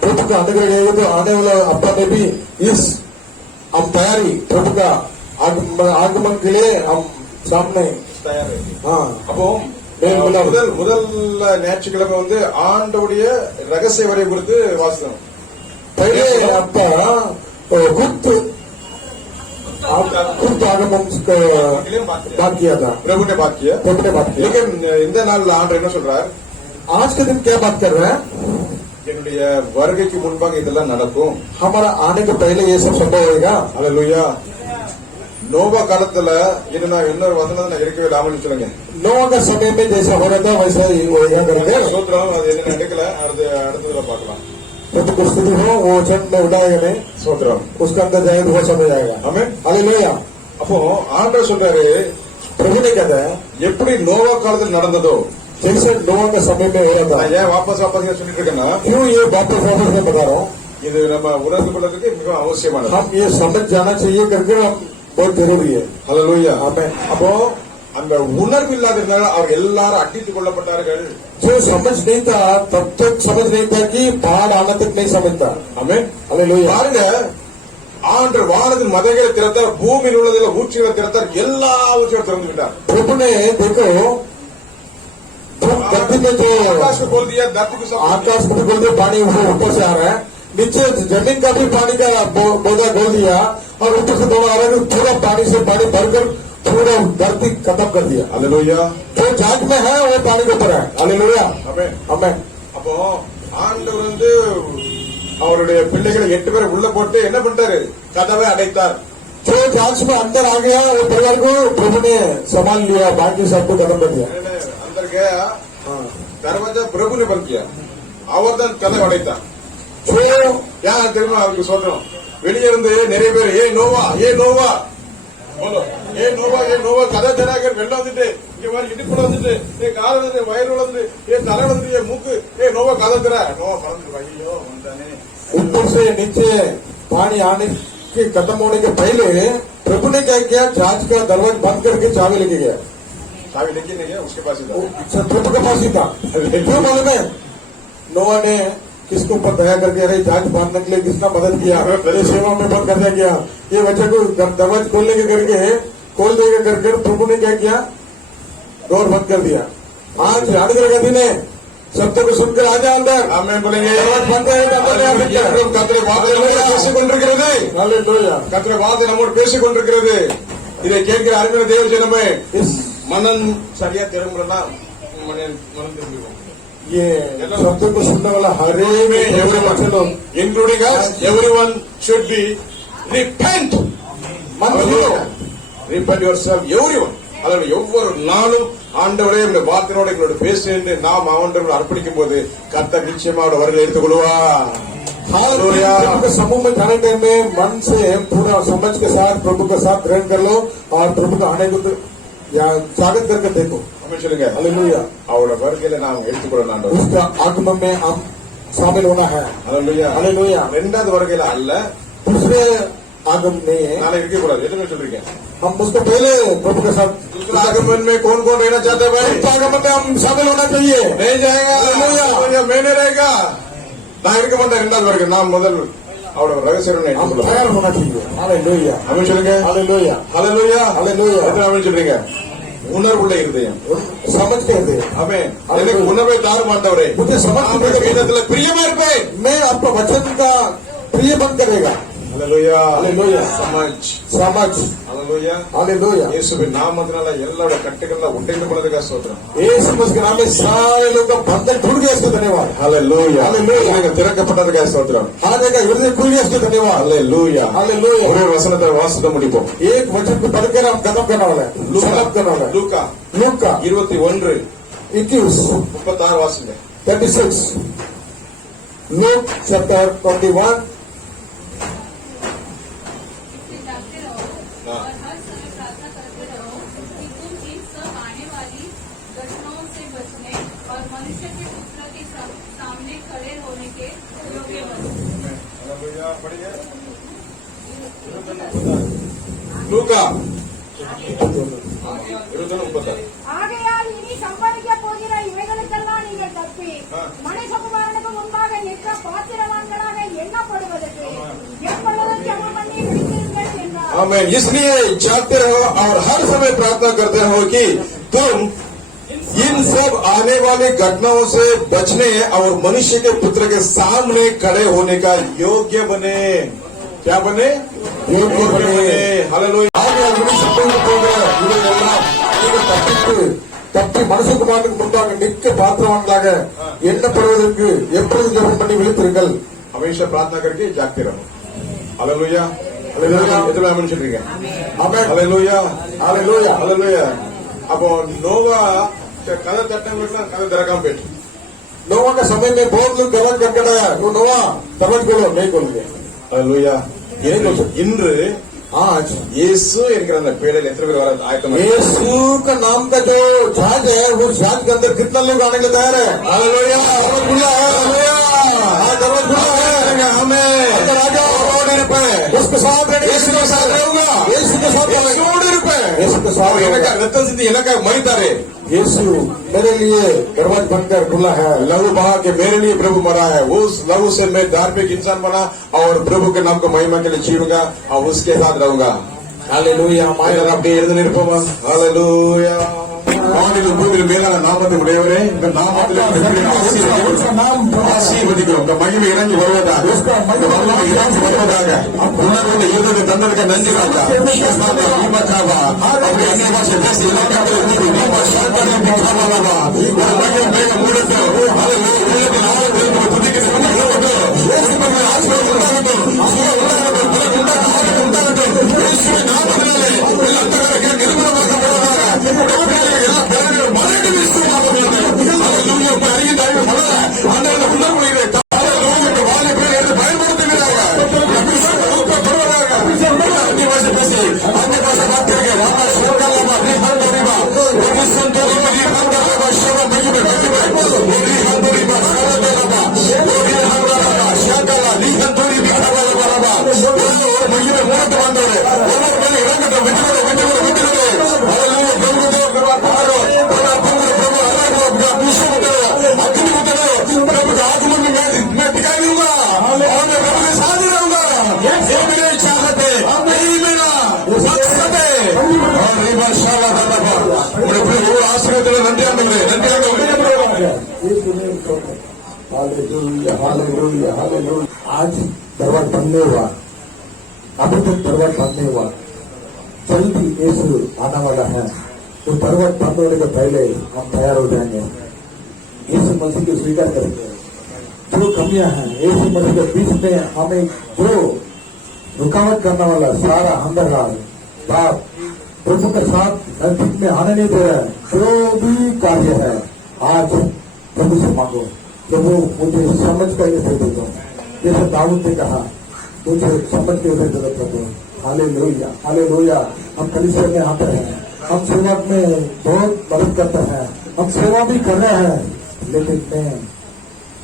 प्रभु का अनुग्रह रहेगा तो आने वाला हफ्ता में भी इस हम तैयारी प्रभु का आगमन के लिए हम सामने. தயார். हाँ. அப்போ முதல் முதல் ஞாயிற்றுக்கிழமை வந்து ஆண்டவுடைய ரகசிய வரை குறித்து வாசித்தோம். पहले हफ्ता गुप्त आगमन को बात किया था, प्रभु ने बात किया प्रभु ने बात किया। लेकिन இந்த நாள்ல ஆண்டவர் என்ன சொல்றார் आज के दिन क्या बात कर रहे हैं? என்னுடைய வருகைக்கு முன்பாக இதெல்லாம் நடக்கும் हमारा आने के पहले ये सब संभव होएगा। அல்லேலூயா நோவா காலத்துல இது நான் இன்னொரு வசனத்தை நான் இருக்கவே இல்லாமல் சொல்லுங்க नोआ का समय में जैसा हो रहा था वैसा ही होएगा करके சோத்திரம் அது என்ன எடுக்கல அடுத்ததுல பார்க்கலாம் प्रभु को स्तुति हो, वो वचन में उठाएगा नहीं, சோத்திரம் उसका अंदर जाएगा तो वो समझ आएगा। ஆமென் हालेलुया। அப்போ ஆண்டவர் சொல்றாரு प्रभु ने कहता है எப்படி நோவா காலத்தில் நடந்ததோ जैसे नोआ के समय में हो रहा था, நான் ஏன் வாபஸ் சொல்லிட்டு இருக்கேன்னா क्यों ये वापस वापस में बता रहा हूँ, இது நம்ம உணர்ந்து கொள்றதுக்கு மிக அவசியமானது हम ये समझ जाना चाहिए करके हम बहुत जरूरी है। ஹalleluya आमेन। அப்போ அந்த உணர்வு இல்லாதனால அவர் எல்லாரும் அடித்துக் கொள்ளப்பட்டார்கள் जो समझ नहीं था तब तक समझ नहीं था कि बाढ़ आना तक नहीं समझता। ஆமென் हालेलुया। பாருங்க ஆண்டவர் வானத்தின் மதங்களை திறத்தார் பூமியில் உள்ளதில் ஊற்றுகளை திறத்தார் எல்லா ஊற்றுகளை திறந்து விட்டார் प्रभु ने देखो धरती में जो आकाश को खोल दिया धरती को सब आकाश को भी खोल दिया, पानी ऊपर से आ रहा है, नीचे जमीन का भी पानी का बोधा खोल दिया और ऊपर से दोनों आ रहा है, पूरा पानी से पानी भरकर पूरा धरती खत्म कर दिया। அல்லேலூயா जो जाग में है वो पानी के ऊपर है। हालेलुया। ஆமென் हमें அப்போ ஆண்டவர் அவருடைய பிள்ளைகளை 8 பேரை உள்ள போட்டு என்ன பண்ணிட்டாரு கதவை அடைத்தார் जो जाग में अंदर आ गया वो परिवार को प्रभु ने संभाल लिया, बाकी सबको खत्म कर दिया। अंदर गया दरवाजा प्रभु ने बंद किया அவர் தான் கதவை அடைத்தார் जो யார் தெரியுமா அவருக்கு சொல்றோம் வெளியே இருந்து நிறைய பேர் ஏ நோவா போலோ ஏ நோவா கதை தராக வெள்ளம் வந்துட்டு இங்க மாதிரி இடுப்புல வந்துட்டு ஏ கால வந்து வயிறு வளர்ந்து ஏ தலை வந்து ஏ மூக்கு ஏ நோவா கதை தர நோவா பறந்து ஐயோ வந்தானே ऊपर से नीचे पानी आने के खत्म होने के पहले प्रभु ने क्या किया, जांच का दरवाजा बंद करके चाबी लेके गया। चाबी लेके नहीं है उसके पास ही था वो प्रभु के पास ही था। क्यों मालूम है? नोआ ने किसके ऊपर दया करके अरे जांच बांधने के लिए किसने मदद किया, ये सेवा में बंद कर दिया, ये बच्चे को दरवाजा खोलने के करके खोल देगा करके प्रभु ने क्या किया, डोर बंद कर दिया। आज आने का दिन है, शब्दों को सुनकर आ जाए अंदर, ஆமென் बोलेंगे बंद रहेगा கத்திரை வார்த்தை நம்மோடு பேசிக் கொண்டிருக்கிறது हालेलुया। கத்திரை வார்த்தை நம்மோடு பேசிக் கொண்டிருக்கிறது இதை கேட்கிற அருமையான தேவ ஜனமே इस மனன் சரியா திரும்பலன்னா மனம் திரும்பிடுவோம் ये शब्द को सुनने वाला हर एक लोग including us everyone should be repent repent yourself everyone அதாவது ஒவ்வொரு நாளும் ஆண்டவரே இந்த வார்த்தையோட எங்களோட பேசுன்னு நாம் ஆண்டவரை அர்ப்பணிக்கும் போது கர்த்தர் நிச்சயமா அவருடைய வருகை எடுத்துக்கொள்வார் प्रभु के समूह में जाने टाइम में मन से पूरा समझ के साथ प्रभु के साथ ग्रहण कर लो और प्रभु का आने को या स्वागत करके देखो। அப்படின்னு சொல்லுங்க हालेलुया। அவரோட வருகையில நாம் எடுத்துக்கொள்ளணும் ஆண்டவர் उसका आगमन में हम शामिल होना है। அல்லேலூயா हालेलुया। ரெண்டாவது வருகையில அல்ல दूसरे आगमन नहीं है, நாளை இருக்க கூடாது எதுவுமே சொல்றீங்க हम उसको पहले प्रभु के साथ दूसरा आगमन में कौन कौन रहना चाहता है भाई उस आगमन में हम शामिल होना चाहिए। नहीं जाएगा हालेलुया। मैंने रहेगा நான் இருக்க மாட்டேன் ரெண்டாவது வரைக்கும் நான் முதல் அவரோட ரகசியம் हम तैयार होना चाहिए। हालेलुया। அப்படின்னு சொல்லுங்க हालेलुया। ஹalleluya हालेलुया। எத்தனை அப்படின்னு சொல்றீங்க உணர்வுள்ள இருதயம் समझ के दे ஆமென் எனக்கு உணர்வை தாரு மாட்டவரே मुझे समझ உம்முடைய வேதத்துல பிரியமா இருப்பேன் मैं आपका वचन का प्रिय बन करेगा। ஹalleluya हालेलुया। समझ समझ ஹalleluya हालेलुया। இயேசுவின் நாமத்தினால எல்லாரோட கட்டுகள்ல உடைந்து போனதுக்காக ஸ்தோத்திரம் ये समझ के नाम में सारे लोग का बंधन टूट गया, इसको धन्यवाद। ஹalleluya Hallelujah. நீங்க திறக்கப்பட்டதுக்காக ஸ்தோத்திரம் आने का हृदय खुल गया, इसको धन्यवाद। ஹalleluya हालेलुया। ஒரே ஒரு வசனத்தை வாசித்து முடிப்போம் एक वचन को पढ़कर हम खत्म करने वाला है, समाप्त करने वाला है। லூக்கா लूक का 21 21 36 வாசிங்க 36 लूक चैप्टर 21 जागते रहो हाँ। और हर समय प्रार्थना करते रहो कि तुम इन सब आने वाली घटनाओं से बचने और मनुष्य के पुत्र के सामने खड़े होने के योग्य बनो। ஹalleluya படிங்க லூக்கா 21:36 ஆகையால் இனி சம்பவிக்க போகிற இவைகளுக்கெல்லாம் நீங்கள் தப்பி மனுஷகுமாரனுக்கு முன்பாக நிற்க பாத்திரவான்களாக எண்ணப்படுவதற்கு எப்பொழுதும் ஜெபம் பண்ணி விழித்திருங்கள் என்றார்। आमेन इसलिए जागते रहो और हर समय प्रार्थना करते रहो कि तुम इन सब आने वाली घटनाओं से बचने और मनुष्य के पुत्र के सामने खड़े होने का योग्य बने क्या बने योग्य बने। ஹalleluya. ஆகியவர்களை சம்பவிக்க போகிற இவையெல்லாம் நீங்கள் தப்பி மனுஷகுமாரனுக்கு முன்பாக நிற்க பாத்திரவான்களாக எண்ணப்படுவதற்கு எப்பொழுது ஜெபம் பண்ணி விழித்திருங்கள். हमेशा प्रार्थना करके जागते रहो. हालेलुया. हालेलुया. எத்தனை ஆமென் சொல்றீங்க? ஆமென். ஹalleluya. ஹalleluya. ஹalleluya. அப்போ நோவா கதை தட்டவங்களுக்கு கதை திறக்காம போயிட்டு. नोवा का समय में बहुत लोग गलत करके आया वो नोवा तबज बोलो नहीं बोलेंगे. ஹalleluya. இன்று आज இயேசு என்கிற அந்த பேரில் எத்தனை பேர் வர ஆயத்தமா? यीशु का नाम का जो जहाज है वो जहाज के अंदर कितना लोग आने के लिए तैयार है? हालेलुया. दरवाजा खुला है. हालेलुया. आज दरवाजा खुला है. हमें अंदर आ जाओ. उसके साथ यीशु के साथ रहूंगा. यीशु के साथ यीशु के साथ रत्न सिद्धि इलाका मरीतारे. यीशु मेरे लिए दरवाजा बनकर खुला है. लहू बहा के मेरे लिए प्रभु मरा है. उस लहू से मैं धार्मिक इंसान बना और प्रभु के नाम को महिमा के लिए जीऊंगा और उसके साथ रहूंगा. हालेलुया. மாயர் அப்படியே எழுந்து நிற்போமா? ஹalleluya. வானிலும் பூமியிலும் மேலான நாமத்தை உடையவரே, இந்த நாமத்தில் ஆசீர்வதிக்கிறோம். இந்த மகிமை இறங்கி வருவதாக, இந்த வல்லமை இறங்கி வருவதாக, உணர்வு இருந்தது தந்ததுக்கு நன்றி ராஜா. அப்படி அந்நிய பாஷை பேசி இலக்காவில் நீமா சாத்தானே பிக்காமலவா ஒரு மகிமை மேகம் மூடட்டும். உள்ளத்தில் ஆழத்தில் துதிக்கிறோம். ஆசீர்வாதம் आज दरबार बनने हुआ, अभी तक दरबार बनने हुआ, जल्दी यीशु आने वाला है. तो दरबार बंद होने के पहले हम तैयार हो जाएंगे. यीशु मसीह को स्वीकार करेंगे. जो कमियां हैं यीशु मसीह के बीच में हमें जो रुकावट करने वाला सारा अंधकार पाप प्रभु के साथ नजदीक में आने नहीं दे रहा है. जो भी कार्य है आज प्रभु से मांगो. प्रभु मुझे समझ कर दे दो. जैसे दाऊद ने कहा मुझे समझ के दे दो प्रभु. हालेलुया. हालेलुया. हम कलीसिया में आते हैं, हम सेवा में बहुत मदद करते हैं, हम सेवा भी कर रहे हैं, लेकिन मैं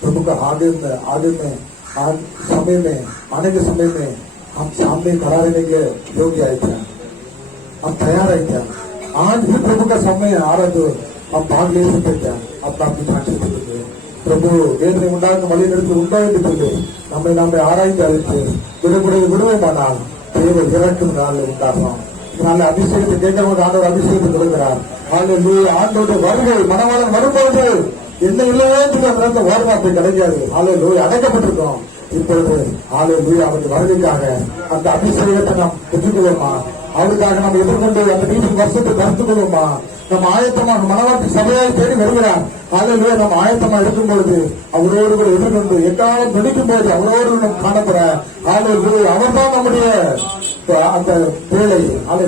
प्रभु का आगे में आज समय में आने के समय में हम सामने खड़ा रहने के योग्य आए थे. हम तैयार है क्या? आज भी प्रभु का समय आ रहा तो हम भाग ले सकते क्या? अपना अपनी जांच सकते. ಪ್ರಭು ವೇದನೆ ಉಂಟಾಗ ಮಳೆ ನಡೆದು ಉಂಟಾಗಿದ್ದು நம்மை ஆராய்ந்து அழைத்து விடுதலை பண்ணால் தேவன் இறக்கும் நாள் உண்டாகும். நல்ல அபிஷேகத்தை கேட்கிறவங்க ஆண்டவர் அபிஷேகத்தை கொடுக்கிறார். ஆண்டோட வருகை மனவாளன் வரும்போது என்ன இல்லவே அந்த வார்த்தை கிடைக்காது. அடைக்கப்பட்டிருக்கோம். இப்பொழுது அவருடைய வருகைக்காக அந்த அபிஷேகத்தை நாம் பெற்றுக்கொள்வோமா? அவருக்காக நாம் எதிர்கொண்டு அந்த 100 வருஷத்தை கருத்துக் கொள்வோமா? நம்ம ஆயத்தமாக மனவாட்டி சபையாய் தேடி வருகிறார். நம்ம ஆயத்தமா இருக்கும் பொழுது அவரோடு கூட எதிர்கொண்டு எக்காலம் நடிக்கும் போது அவரோடு நாம் காணப்பட அவர்தான் நம்முடைய அந்த வேலை. அந்த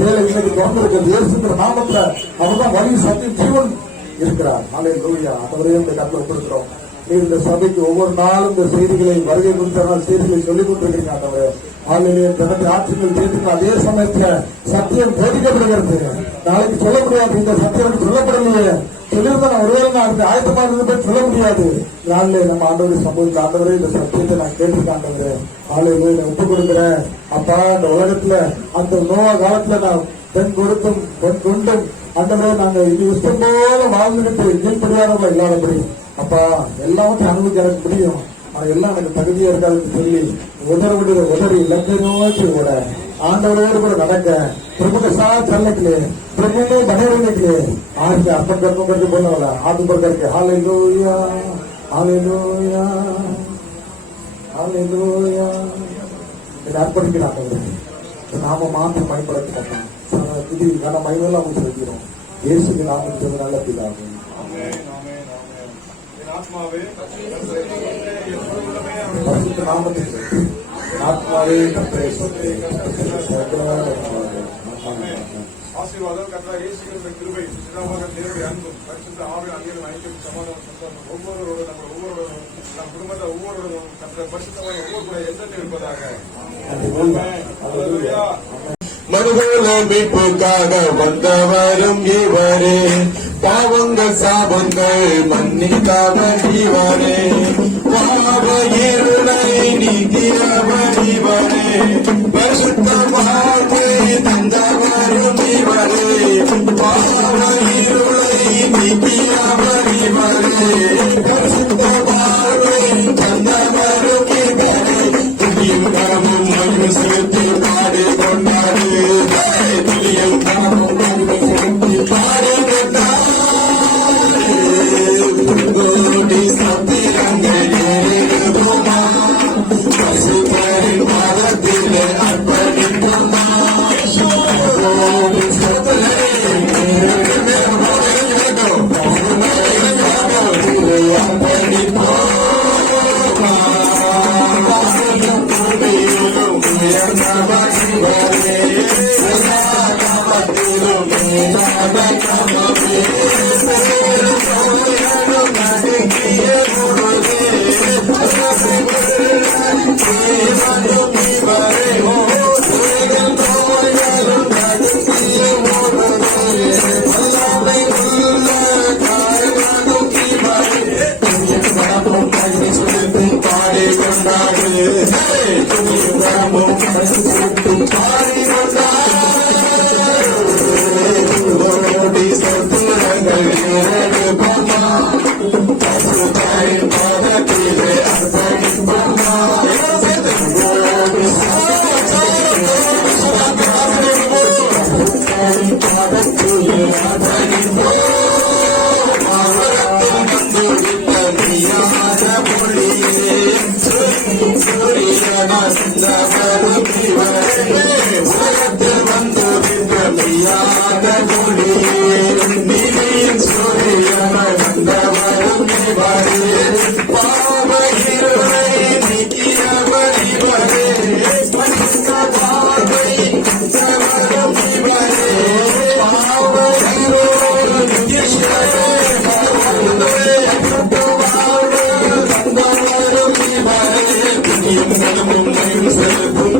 வேலை இன்னைக்கு திறந்திருக்கிறது. இயேசுங்கிற நாமத்துல அவர்தான் வழி சத்தியம் ஜீவன் இருக்கிறார். அவரையும் இந்த கட்டில ஒப்பிடுக்கிறோம். இந்த சபைக்கு ஒவ்வொரு நாளும் இந்த செய்திகளை வருகை குறித்த செய்திகளை சொல்லிக் கொண்டிருக்கிறீங்க. ஆண்டவரே ஆட்சிகள் செய்திருக்க அதே சமயத்துல சத்தியம் போதிக்கப்படுகிறது. நாளைக்கு சொல்ல முடியாது. இந்த சத்தியம் சொல்லப்படலையே சொல்லியிருந்தா நான் ஒருவேளை நான் ஆயத்தமா இருந்து சொல்ல முடியாது. நாளிலே நம்ம ஆண்டவரை சம்பவிக்க ஆண்டவரே இந்த சத்தியத்தை நான் கேட்டிருக்கேன். ஆண்டவரே ஆளுநரை நான் ஒப்புக் கொடுக்கிறேன். அப்பா இந்த உலகத்துல அந்த நோவா காலத்துல நான் பெண் கொடுத்தும் பெண் கொண்டும் ஆண்டவரே நாங்க இது இஷ்டம் போல வாழ்ந்துகிட்டு கீழ்படியாதவங்கள இல்லாதபடி அப்பா எல்லாவற்றையும் அனுபவிக்க எனக்கு முடியும். ஆனா எல்லாம் எனக்கு தகுதியா இருக்காதுன்னு சொல்லி உதறி இலக்கை நோக்கி கூட आंदोलन கூட நடக்க प्रभु के साथ चलने के लिए प्रभु में बने रहने के लिए आज मैं अर्पण करके बोलने वाला हाथ ऊपर करके हालेलुया हालेलुया हालेलुया अर्पण की நாம மாற்றி பயன்படுத்தணும். இது கன மகிமையெல்லாம் அவங்க செலுத்திடும். இயேசுக்கு நாம நல்ல பிதாவே. பரிசுத்த நாமத்துக்கு ஆத்மாவே கர்த்தரை ஸ்தோத்திரி. ஆசீர்வாதம் கர்த்தர் இயேசு கிறிஸ்துவின் கிருபை பிதாவாகிய தேவனுடைய அன்பும் பரிசுத்த ஆவியின் அன்பிலும் ஐக்கியம் சமாதானம் சந்தோஷம் ஒவ்வொருவரோடும் நம்ம ஒவ்வொருவரும் நம் குடும்பத்தை ஒவ்வொருவரும் கர்த்தர் பரிசுத்தமாக ஒவ்வொரு கூட என்றென்றும் இருப்பதாக. அல்லேலூயா. மனுகுல மீட்புக்காக வந்தவரும் இவரே, பாவங்கள் சாபங்கள் மன்னித்தவர் இவரே, பாவ இருளை நீக்கியவர் இவரே, பரிசுத்த வாழ்வை தந்தவரும் இவரே, பாவ இருளை நீக்கியவர் இவரே, பரிசுத்த வாழ்வை தந்தவரும் இவரே, துதியும் கரமும் மகிமை செலுத்தி பாடி கொண்டாடு, துதியும் கரமும் மகிமை செலுத்தி பாடி கொண்டாடு, கோடி சத்திரங்கள் ஏறிடுவோமா, பசுபரின் பாதத்திலே அர்ப்பணிப்போமா, கோடி சத்திரங்கள் அர்ப்பணிப்போமா,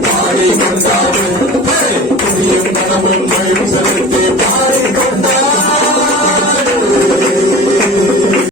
பாடி கொண்டாடு.